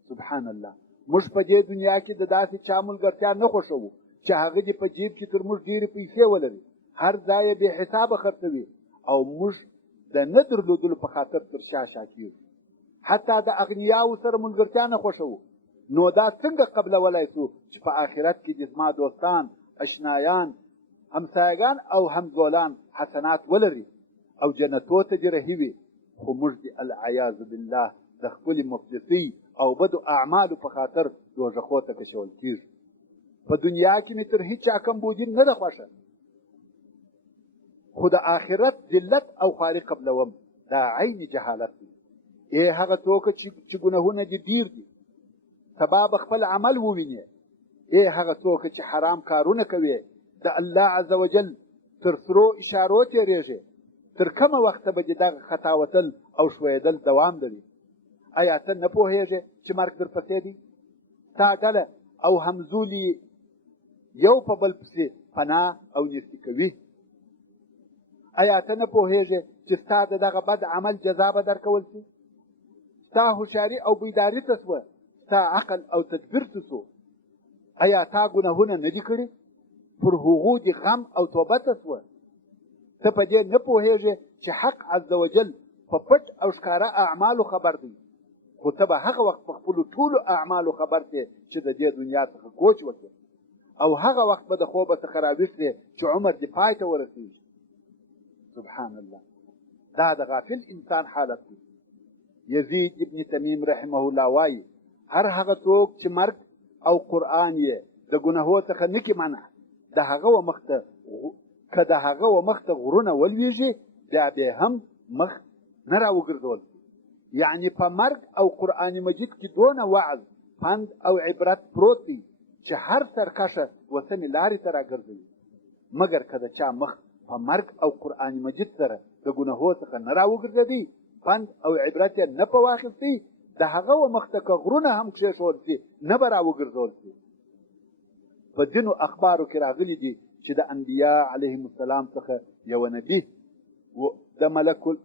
سبحان الله، موږ په دې دنیا کې د داسې چا ملګرتیا نه خوښوو چې هغه دې په جیب کې تر موږ ډېرې پیسې ولري، هر ځای یې بې حسابه خرڅوي او موږ د نه درلودلو په خاطر تر شا کېږو. حتی د اغنیاو سره ملګرتیا نه خوښوو. نو دا څنګه قبلولی سو چې په آخرت کې دې زما دوستان، اشنایان، همسایگان او همزولان حسنات ولري او جنتو ته دې رهي وي، خو موږ دې العیاذ بالله د خپلې مفلسۍ او بدو اعمالو په خاطر دوزخو ته کشول کېږو. په دنیا کې مې تر هیچا کمبودي نه ده خوښه، خو د آخرت ذلت او خواري قبلوم، دا عین جهالت دی. ای هغه څوک چې ګناهونه دې ډېر دي، سبا به خپل عمل ووینې. ای هغه څوک چې حرام کارونه کوي، د الله عز وجل تر سرو اشارو تېرېږي، تر کومه وخته به دې دغه خطا وتل او ښویېدل دوام لري؟ ایا ته نه پوهېږې چې مرګ در پسې دی؟ ستا ډله او همزولي یو په بل پسې پناه او نیستي کوي. ایا ته نه پوهېږې چې ستا د دغه بد عمل جزا به درکول شي؟ ستا هوښیاري او بیداري څه سوه؟ ستا عقل او تدبیر څه سو؟ ایا تا ګناهونه نه دي کړي؟ پر هغو دې غم او توبه څه سوه؟ ته په دې نه پوهېږې چې حق عز وجل په پټ او ښکاره اعمالو خبر دی، خو ته به هغه وخت په خپلو ټولو اعمالو خبر شې چې د دې دنیا څخه کوچ وکړې، او هغه وخت به د خوبه څخه راویښ شې چې عمر دې پای ته ورسېږي. سبحان الله، دا د غافل انسان حالت دی. یزید ابن تمیم رحمه الله وایي هر هغه څوک چې مرګ او قرآن یې د ګناهو څخه نه کې منع، د هغه و مخته غرونه ولویږي، بیا به هم مخ نه راوګرځول. یعنی په مرګ او قرآن مجید کې دونه وعظ پند او عبرت پروت دی چې هر سرکشه وسمې لارې ته راګرځوي، مګر که د چا مخ په مرګ او قرآن مجید سره د ګناهو څخه نه راوګرځېدی، پند او عبرت یې نه په واخیستی، د هغه و مخ ته که غرونه هم کښېښول سي نه به راوګرځول سي. په ځینو اخبارو کې راغلي دي چې د انبیا علیهم السلام څخه یو نبي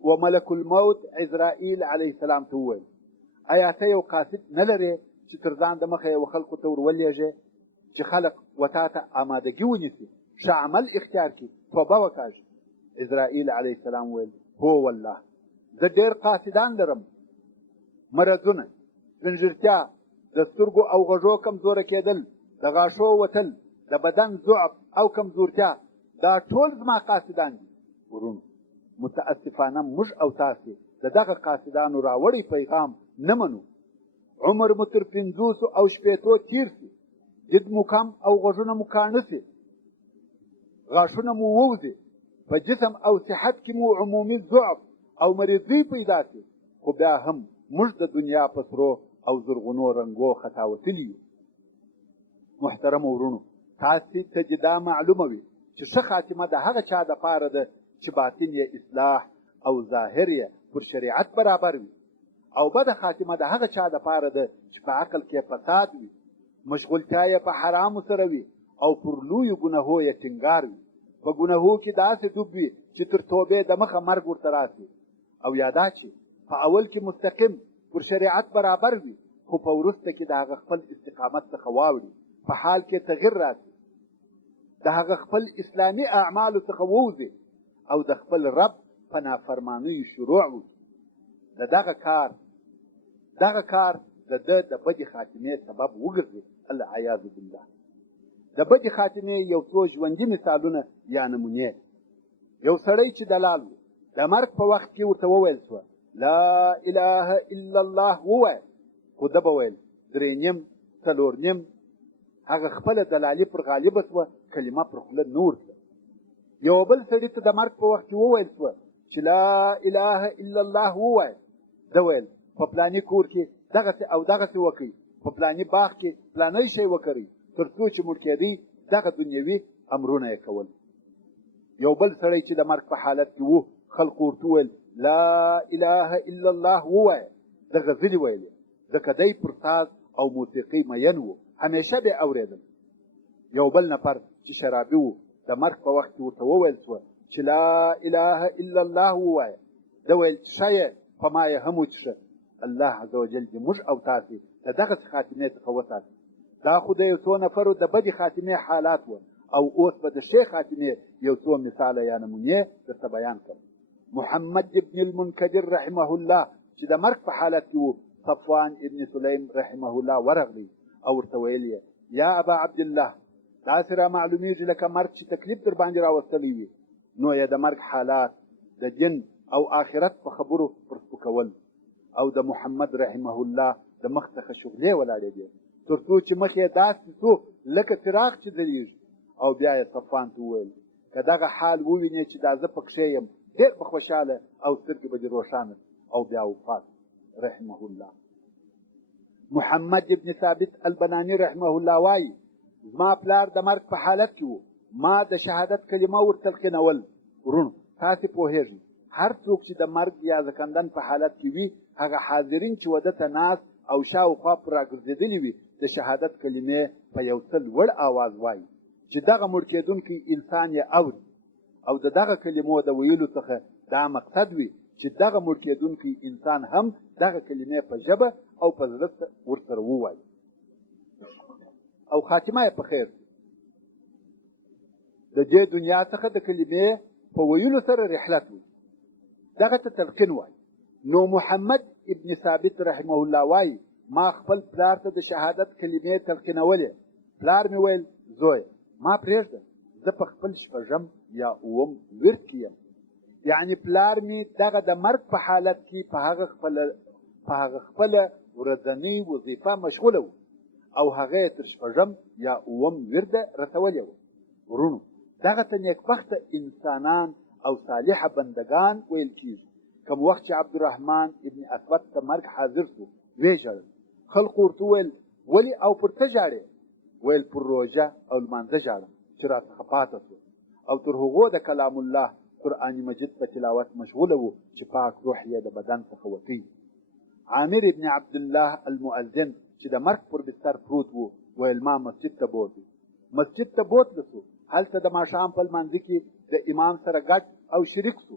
و ملک الموت عزرائیل علیه السلام ته وویل ایا ته یو قاصد نه لرې چې تر ځان د مخه یو خلکو ته ور ولېږې چې خلک و تا ته آمادګي ونیسي، ښه عمل اختیار کړي، توبه وکاږي. عزرائیل علیه السلام ویل هو والله زه ډېر قاصدان لرم، مرضونه، سپینږیرتیا، د سترګو او غوږو کمزوره کېدل، د غاښو وتل، د بدن ضعف او کمزورتیا، دا ټول زما قاصدان دي. ورونو متاسفانه موږ او تاسې د دغه قاصدانو راوړی پیغام نه منو. عمر مو تر 50 او شپېتو تیر سي، دید مو کم او غوږونه مو کاڼه سي، غاښونه مو ووځي، په جسم او صحت کې مو عمومي ضعف او مریضۍ پیدا سي، خو بیا هم موږ د دنیا په سرو او زرغونو رنګو خطاوتلي یو. محترمو ورونو، تاسې ته چې دا معلومه وي چې ښه خاتمه د هغه چا دپاره ده چې باطن یې اصلاح او ظاهر یې پر شریعت برابر وي، او بده خاتمه د هغه چا دپاره ده چې په عقل کې فساد وي، مشغولتیا یې په حرامو سره وي او پر لویو ګناهو یې ټینګار وي، په ګناهو کې داسې ډوب وي چې تر توبې د مخه مرګ ورته راسي، او یا دا چې په اول کې مستقیم پر شریعت برابر وي، خو په وروسته کې د هغه خپل استقامت څخه واوړي، په حال کې تغیر راسي، د هغه خپل اسلامي اعمالو څخه ووځي او د خپل رب په نافرمانیو شروع وکړي. دغه کار د ده د بدې خاتمې سبب وګرځي. العیاذ بالله. د بدې خاتمې یو څو ژوندي مثالونه یا نمونې. یو سړی چې دلال و، د مرګ په وخت کې ورته وویل شوه لا اله الا الله ووایه، خو ده به ویل 3 4 هغه خپله دلالي پر غالبه شوه، کلمه پر خوله نه ورتله. یو بل سړي ته د مرګ په وخت کې وویل شوه چې لا اله الا الله ووایه، ده ویل په پلاني کور کې دغسې او دغسې وکړئ، په پلاني باغ کې پلانی شی وکړئ، تر څو چې مړ کېدی دغه دنیوي امرونه یې کول. یو بل سړی چې د مرګ په حالت کې و، خلقو ورته وویل لا اله الا الله ووایه، ده غزلې ویلې، ځکه دی پر ساز او موسیقۍ مین و، همیشه به اورېدل. یو بل نفر چې شرابي و، د مرګ په وخت کې ورته وویل شوه چې لا اله الا الله ووایه، ده ویل څښه یې په ما یې هم وڅښه. الله عز وجل دې موږ او تاسې د دغسې خاتمې څخه وساتي. دا خو د یو څو نفرو د بدې خاتمې حالات وو، او اوس به د ښې خاتمې یو څو مثاله یا نمونې درته بیان کړم. محمد ابن المنکدر رحمه الله چې د مرګ په حالت کې و، صفوان ابن سلیم رحمه الله ورغلی او ورته ویل یې یا ابا عبدالله، داسې را معلومیږي لکه مرګ چې تکلیف در باندې راوستلی وي. نو یې د مرګ حالات د دین او آخرت په خبرو پر سپکول، او د محمد رحمه الله د مخ څخه شغلې ولاړېدې، تر څو چې مخ یې داسې څو لکه څراغ چې ځلېږي. او بیا یې صفوان ته وویل که دغه حال ووینې چې دا زه پکښې یم، ډېر به خوشحاله او سترګې به دې روښانه. او بیا وفات رحمه الله. محمد ابن ثابت البناني رحمه الله وایي زما پلار د مرګ په حالت کې و، ما د شهادت کلمه ورتلقینول. ورونو تاسې پوهېږئ هر څوک چې د مرګ یا زکندن په حالت کې وي، هغه حاضرین چې وده ته ناست او شاوخوا پر راګرځېدلي وي، د شهادت کلمې په یو څه لوړ آواز وایي چې دغه مړ کېدونکی انسان یې اوري، او د دغه کلمو د ویلو څخه دا مقصد وي چې دغه مړ کېدونکی انسان هم دغه کلمې په ژبه او په زړه ورسره ووایي، او خاتمه یې په خیر. د دې دنیا څخه د کلمې په ویلو سره رحلت وي، دغه ته تلقین وایي. نو محمد ابن ثابت رحمه الله وایي ما خپل پلار ته د شهادت کلمې تلقینولې. پلار مې ویل زوی ما پرېږده، زه په خپل 6 یا 7 ورد کې یم. یعنی پلار مې دغه د مرګ په حالت کې په هغه خپله ورځنۍ وظیفه مشغوله و، او هغه یې تر 6 یا 7 ورده رسولې وه. ورونو دغه ته نیکبخته انسانان او صالحه بندگان ویل کېږي. کوم وخت چې عبدالرحمن ابن اسود ته مرګ حاضر شو ویې ژړل. خلقو ورته وویل ولې او پر څه ژاړې؟ ویل پر روژه او لمانځه ژاړم چې راڅخه پاته شو. او تر هغو د کلام الله قرآن مجید په تلاوت مشغوله و چې پاک روح یې د بدن څخه وتی. عامر ابن عبدالله المؤذن چې د مرګ پر بستر پروت و ویل ما مسجد ته بوتلو. مسجد ته بوتله شو. هلته د ماښام په لمانځه کې د امام سره ګډ او شریک شو.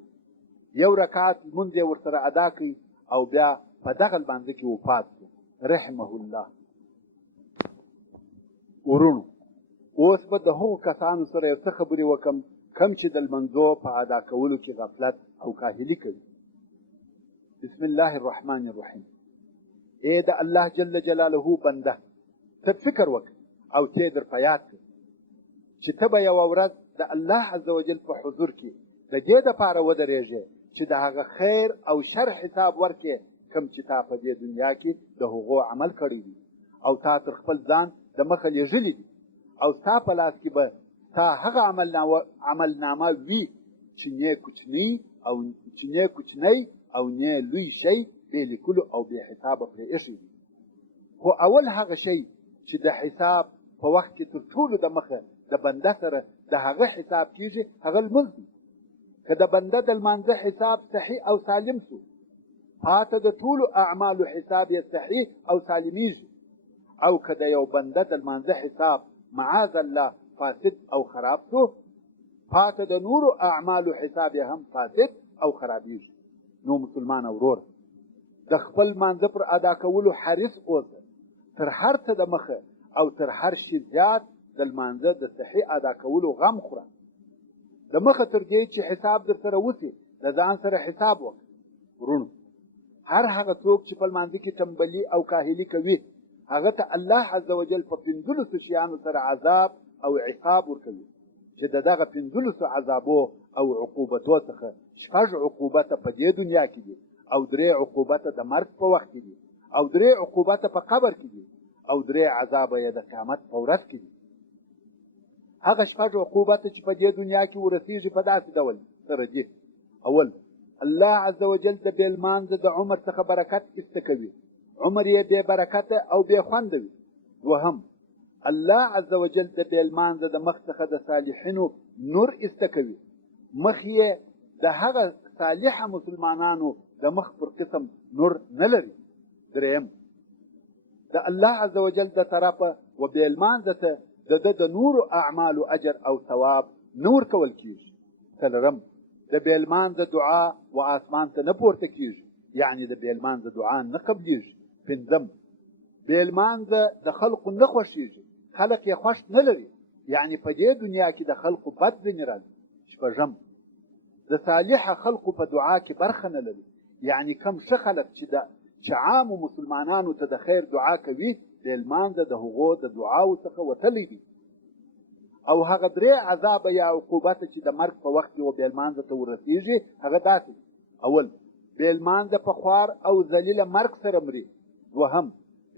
یو رکعت لمونځ یې ورسره ادا کړي او بیا په دغه لمانځه کې وفات شو رحمه الله. ورونو اوس به د هغو کسانو سره یو څه خبرې وکم کم چې د لمنځو په ادا کولو کې غفلت او کاهلي کوي. بسم الله الرحمن الرحیم. ای د الله جل جلاله بنده ته فکر وکړه او ته در په یاد کړه چې ته به یوه ورځ د الله عز وجل په حضور کې د دې دپاره ودرېږې چې د هغه خیر او شر حساب ورکې کوم چې تا په دې دنیا کې د هغو عمل کړی دی او تا تر خپل ځان د مخه لیږلي دي او ستا په لاس کې به ستا هغه عملنامه وي چې نه کوچنی او نه لوی شی بې لیکلو او بې حسابه پرې ایښی دي. خو اول هغه شی چې د حساب په وخت کې تر ټولو د مخه د بنده سره د هغه حساب کېږي هغه لمونځ دی. که د بنده د لمانځه حساب صحیح او سالم شو پاته د ټولو اعمالو حساب یې صحیح او سالمیږي. او که د یو بنده د لمانځه حساب معاذ الله فاسد او خراب شو پاته د نورو اعمالو حساب یې هم فاسد او خرابیږي. نو مسلمان ورور د خپل لمانځه پر ادا کولو حریص اوسه. تر هر څه د مخه او تر هر شي زیات د لمانځه د صحیح ادا کولو غم خوره. د مخه تر دې چې حساب در سره وسي د ځان سره حساب وکړه. ورونو هر هغه څوک چې په لمانځه کې تنبلي او کاهلي کوي هغه ته الله عز وجل په 15 شیانو سره عذاب او عقاب ورکوي چې د دغه 15 عذابو او عقوبتو څخه 6 عقوبته په دې دنیا کې دي او 3 عقوبته د مرګ په وخت کې دي او 3 عقوبته په قبر کې دي او 3 عذاب یې د قیامت په ورځ کې دي. هغه 6 عقوبته چې په دې دنیا کې ورسیږي په داسې ډول سره دي. اول الله عز وجل د بې لمانځه د عمر څخه برکت ایسته کوي. عمر یې بې برکته او بې خونده وي. دوهم الله عز وجل د بې لمانځه د مخ څخه د صالحینو نور ایسته کوي. مخ یې د هغه صالحه مسلمانانو د مخ پر قسم نور نه لري. دریم د الله عز وجل د طرفه و بې لمانځه ته د نورو اعمالو اجر او ثواب نه ورکول کېږي. څلورم د بې لمانځه دعا و اسمان ته نه پورته کېږي، یعنې د بې لمانځه دعا نه قبلېږي. پنځم بې لمانځه د خلقو نه خوښېږي، خلق یې خوښ نه لري، یعنې په دې دنیا کې د خلقو بد ځینې راځي. شپږم د صالحه خلقو په دعا کې برخه نه لري، یعنې کم ښه خلق چې عامو مسلمانانو ته د خیر دعا کوي بې لمانځه د هغو د دعاو څخه وتلی دي. او هغه 3 عذاب یا عقوبته چې د مرګ په وخت کې و بې لمانځه ته ورسېږي هغه داسې دي. اول بې لمانځه په خوار او ذلیله مرګ سره مري. دوهم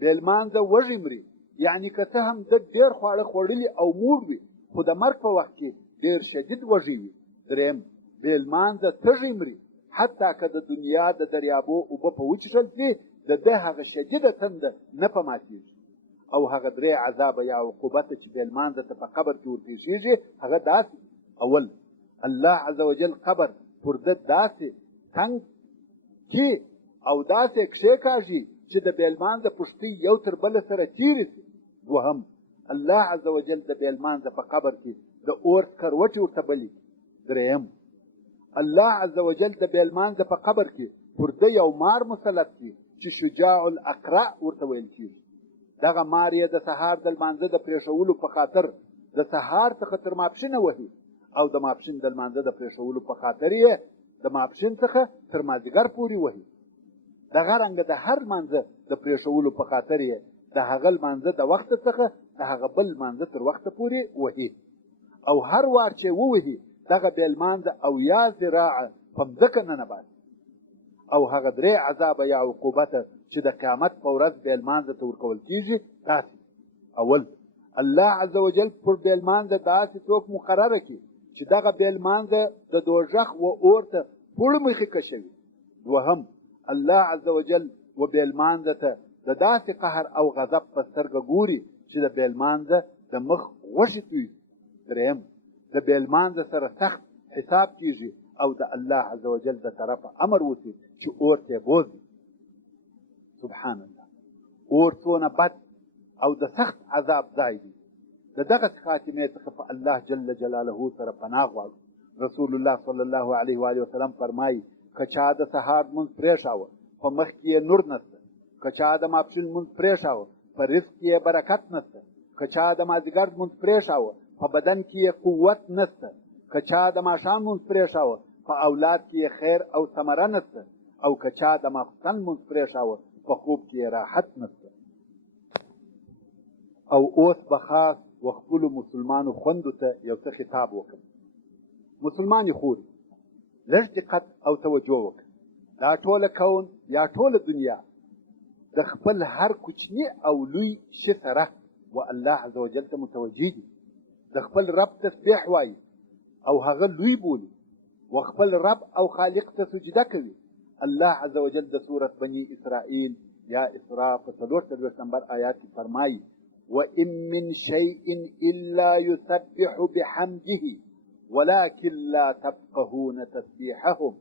بې لمانځه وږی مري، یعنې که څه هم د ډېر خواړه خوړلي او موړ وي خو د مرګ په وخت کې ډېر شدید وږی وي. دریم بې لمانځه تږی مري، حتی که د دنیا د دریابو اوبه په وچښل شي د ده هغه شدیده تنده نه په ماتېږي. او هغه 3 عذاب یا عقوبته چې بې لمانځه ته په قبر کې ورپېښېږي هغه داسې. اول الله عز وجل قبر پر ده داسې تنګ کې او داسې کښېکاږي چې د بې لمانځه پښتۍ یو تر بله سره تېرې شي. دوهم الله عز وجل د بې لمانځه په قبر کې د اور سکروټې ورته بلي. دریم الله عز وجل د بې لمانځه په قبر کې پر ده یو مار مسلط کړي چې شجاع الاقرع ورته ویل کېږي. دغه مار یې د سهار د لمانځه د پرېښولو په خاطر د سهار څخه تر ماپښینه وهي او د ماپښین د لمانځه د پرېښولو په خاطر یې د ماپښین څخه تر مازدیګر پورې وهي. دغه رنګه د هر لمانځه د پرېښولو په خاطر یې د هغه لمانځه د وخت څخه د هغه بل لمانځه تر وخته پورې وهي. او هر وار چې ووهي دغه بې لمانځه او یا ذراعه په مځکه ننباسي. او هغه 3 عذاب یا عقوبته چې د قیامت په ورځ بې لمانځه ته ورکول کېږي داسې. اول الله عز وجل پر بې لمانځه داسې څوک مقرره کړي چې دغه بې لمانځه د دوزخ و اور ته پوړ مخې کشوي. دوهم الله عز وجل و بیلمانځه ته د داسې قهر او غضب په سترګه ګوري چې د بیلمانځه د مخ غوښې توی. دریم د بیلمانځه سره سخت حساب کیږي او د الله عز وجل د طرفه امر وشي چې اور ته بوځي. سبحان الله. اور څونه بد او د سخت عذاب ځای دی. د دغه خاتمې څخه په الله جل جلاله سره پناه غواړو. رسول الله صلی الله علیه و آله وسلم فرمایي که چا د سهار لمونځ پرېښاوه په مخ کې یې نور نشته، که چا د ماپښین لمونځ پرېښاوه په رزق کې یې برکت نشته، که چا د مازدیګر لمونځ پرېښاوه په بدن کې یې قوت نشته، که چا د ماښام لمونځ پرېښاوه په اولاد کې یې خیر او ثمره نشته، او که چا د ماخوستن لمونځ پرېښاوه په خوب کې یې راحت نشته. او اوس به خاص و خپلو مسلمانو خویندو ته یو څه خطاب وکړم. مسلمانې خورې، لږ دقت او توجه وکړه. دا ټوله کون یا ټوله دنیا د خپل هر کوچني او لوی شي سره و الله عز وجل ته متوجه دي. د خپل رب تسبیح وایي او هغه لوی بولي و خپل رب او خالق ته سجده کوي. الله عز وجل د سورة بني اسرائیل یا اسراء په 43 نمبر آیات کې فرمایي وَإِن مِّن شَيْءٍ إِلَّا يُسَبِّحُ بِحَمْدِهِ وَلَكِنْ لَا تَفْقَهُونَ تَسْبِيحَهُم.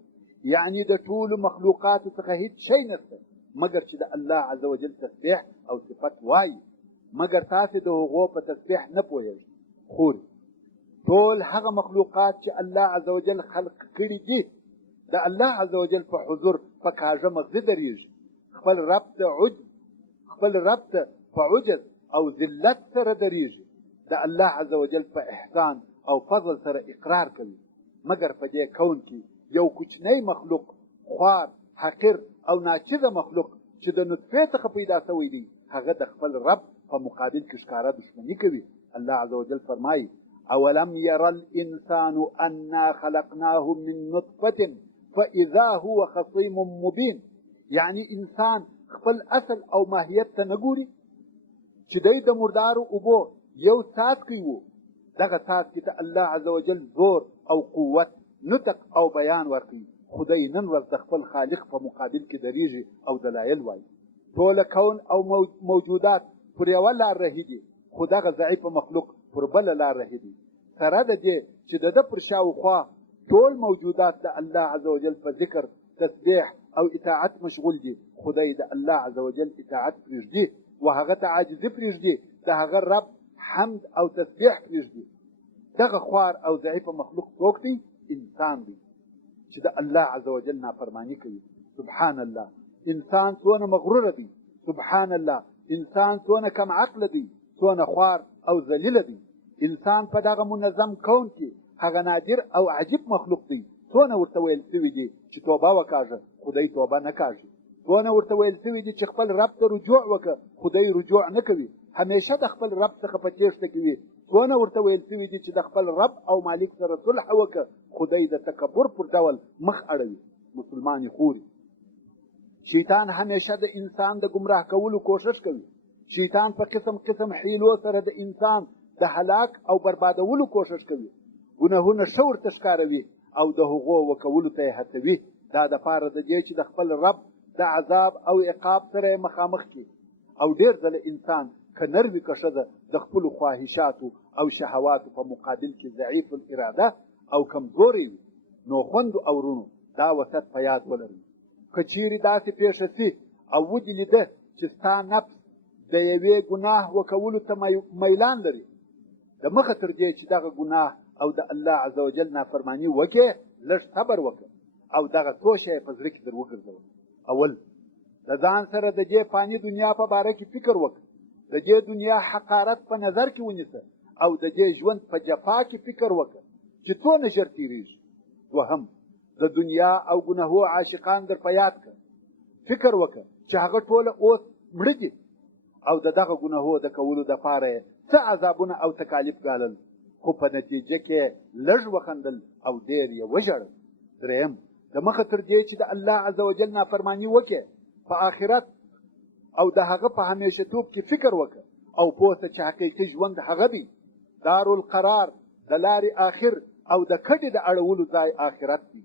یعنی د ټولو مخلوقاتو څخه هیڅ شی نشته مګر چې د الله عز وجل تسبیح او صفت وایي، مګر تاسې د هغو په تسبیح نه پوهېږئ. خوري، ټول هغه مخلوقات چې الله عز وجل خلق کړي دي د الله عز وجل په حضور په کاږه مغزه درېږي. خپل رب ته په عجز او ذلت سره درېږي. د الله عز وجل په احسان او فضل سره اقرار کوي. مګر په دې کون کې یو کوچنی مخلوق، خوار، حقیر او ناچیزه مخلوق چې د نطفې څخه پیدا شوی دی، هغه د خپل رب په مقابل کې ښکاره دشمني کوي. الله عز وجل فرمایي اولم ير الانسان انا خلقناه من نطفه فاذا هو خصيم مبين. یعنی انسان خپل اصل او ماهیت ته نه ګوري چې دی د مردارو اوبو یو څاڅکی و. دغه څاڅکي ته الله عز وجل زور او قوت، نطق او بیان ورکوي. خدای نن ورځ د خپل خالق په مقابل کې درېږي او دلایل وایي. ټوله کون او موجودات پر یوه لار رهي دي، خو دغه ضعیفه مخلوق پر بله لار رهي دي. سره د دې چې د ده پر شاوخوا ټول موجودات د الله عز وجل په ذکر، تسبیح او اطاعت مشغول دي، خدای د الله عز وجل اطاعت پرېږدي و هغه ته عاجزي پرېږدي، د هغه رب حمد او تسبیح پرېږدي. دغه خوار او ضعیفه مخلوق څوک دی؟ انسان دی چې د الله عز وجل نافرمانی کوي. سبحان الله. انسان څونه مغرور دی. سبحان الله. انسان څونه کم عقل دی، څونه خوار او ذلیل دی. انسان په دغه منظم کون کې هغه نادر او عجیب مخلوق دی. څونه ورته ویل شوي دي چې توبه وکاږه، خدای توبه نه کاږي. څونه ورته ویل شوي دي چې خپل رب ته رجوع وکړه، خدای رجوع نه کوي، همیشه د خپل رب څخه په تېښته کوي. څونه ورته ویل شوي دي چې د خپل رب او مالک سره صلح وکړه، خدای د تکبر پر ډول مخ اړوي. مسلمانې خوري، شیطان همیشه د انسان د گمراه کولو کوشش کوي. شیطان په قسم قسم حیلو سره د انسان د هلاک او بربادولو کوشش کوي. ګناهونه ښه ورته ښکاروي او د هغو وکولو ته یې هڅوي. دا دپاره د دې چې د خپل رب د عذاب او عقاب سره یې مخامخ کړي. او ډېر ځله انسان که نر وي که ښځه د خپلو خواهشاتو او شهواتو په مقابل کې ضعیف الاراده او کمزوری وي. نو خویندو او ورونو دا وسط په یاد ولرئ. که چیرې داسې پېښه سي او ودې لیده چې ستا نفس د یوې ګناه وکولو ته میلان لري، د مخه تر دې چې دغه ګناه او د الله عز وجل نافرمانی وکړې، لږ صبر وکړه او دغه څو شی په زړه کې در وګرځوه. اول د ځان سره د دې فاني دنیا په باره کې فکر وکړه، د دې دنیا حقارت په نظر کې ونیسه او د دې ژوند په جفا کې فکر وکړه چې څونه ژر تېرېږي. دوهم د دنیا او ګناهو عاشقان در په یاد کړه. فکر وکړه چې هغه ټوله اوس مړه دي او د دغه ګناهو د کولو دپاره یې څه عذابونه او تکالیف ګالل، خو په نتیجه کې لږ وخندل او ډېر یې وژړل. دریم د مخه تر دې چې د الله عز وجل نافرمانی وکړې، په آخرت او د هغه په همیشه توب کې فکر وکړه او پوه شه چې حقیقي ژوند هغه دی. دارالقرار، د لارې آخر او د کډې د اړولو ځای آخرت دی.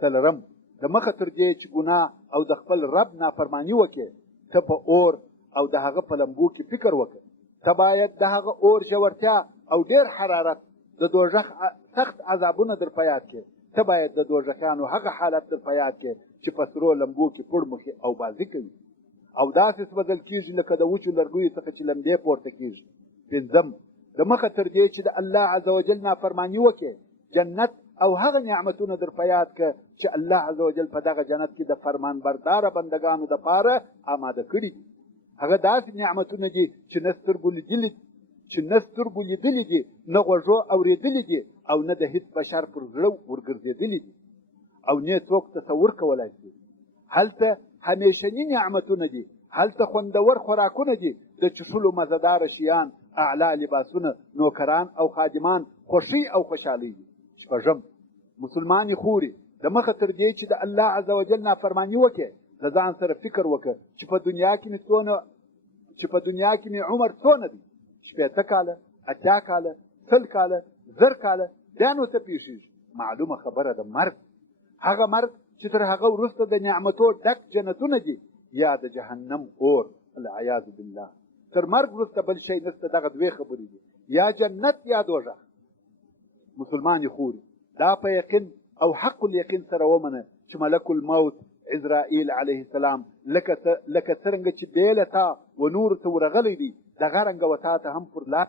څلورم د مخه تر دې چې ګناه او د خپل رب نافرماني وکړې ته په اور او د هغه په لمبو کې فکر وکړه. ته باید د هغه اور ژورتیا او ډېر حرارت، د دوزخ سخت عذابونه در په یاد کې. ته باید د دوزخیانو هغه حالت در په یاد کې چې په سرو لمبو کې پړ مخې او بازي کوي او داسې سوځل کېږي لکه د وچو لرګیو څخه چې لمبې پورته کېږي. پنځم، د مخه تر دې چې د الله عز وجل نافرماني وکړې جنت او هغه نعمتونه در په یاد کړه چې الله عز وجل په دغه جنت کې د فرمان برداره بندگانو دپاره آماده کړي دي. هغه داسې نعمتونه دي چې نه سترګو لیدلي دي، نه غوږو اورېدلي دي او نه د هیڅ بشر پر زړه ورګرځېدلي دي او نه څوک تصور کولی شي. هلته همیشني نعمتونه دي، هلته خوندور خوراکونه دي، د چښلو مزهداره شیان، اعلی لباسونه، نوکران او خادمان، خوښي او خوشحالي دي. شپږم، مسلمانې خورې د مخه تر دې چې د الله عز وجل نافرماني وکړې د ځان سره فکر وکړه چې په دنیا کې مې عمر څونه دی؟ 80 کاله، 80 کاله، 100 کاله، 1000 کاله، بیا نو څه پېښېږي؟ معلومه خبره ده، مرګ. هغه مرګ چې تر هغه وروسته د نعمتو ډک جنتونه دي یا د جهنم اور، العیاذ بالله. تر مرګ وروسته بل شی نشته. دغه دوې خبرې دي، یا جنت یا دوزخ. مسلمانې خورې دا په یقین او حق الیقین سره ومنه چې ملک الموت عزرائیل علیه السلام لکه څرنګه چې دی له تا و نورو ته ورغلی دی، دغه رنګه و تا ته هم پر لار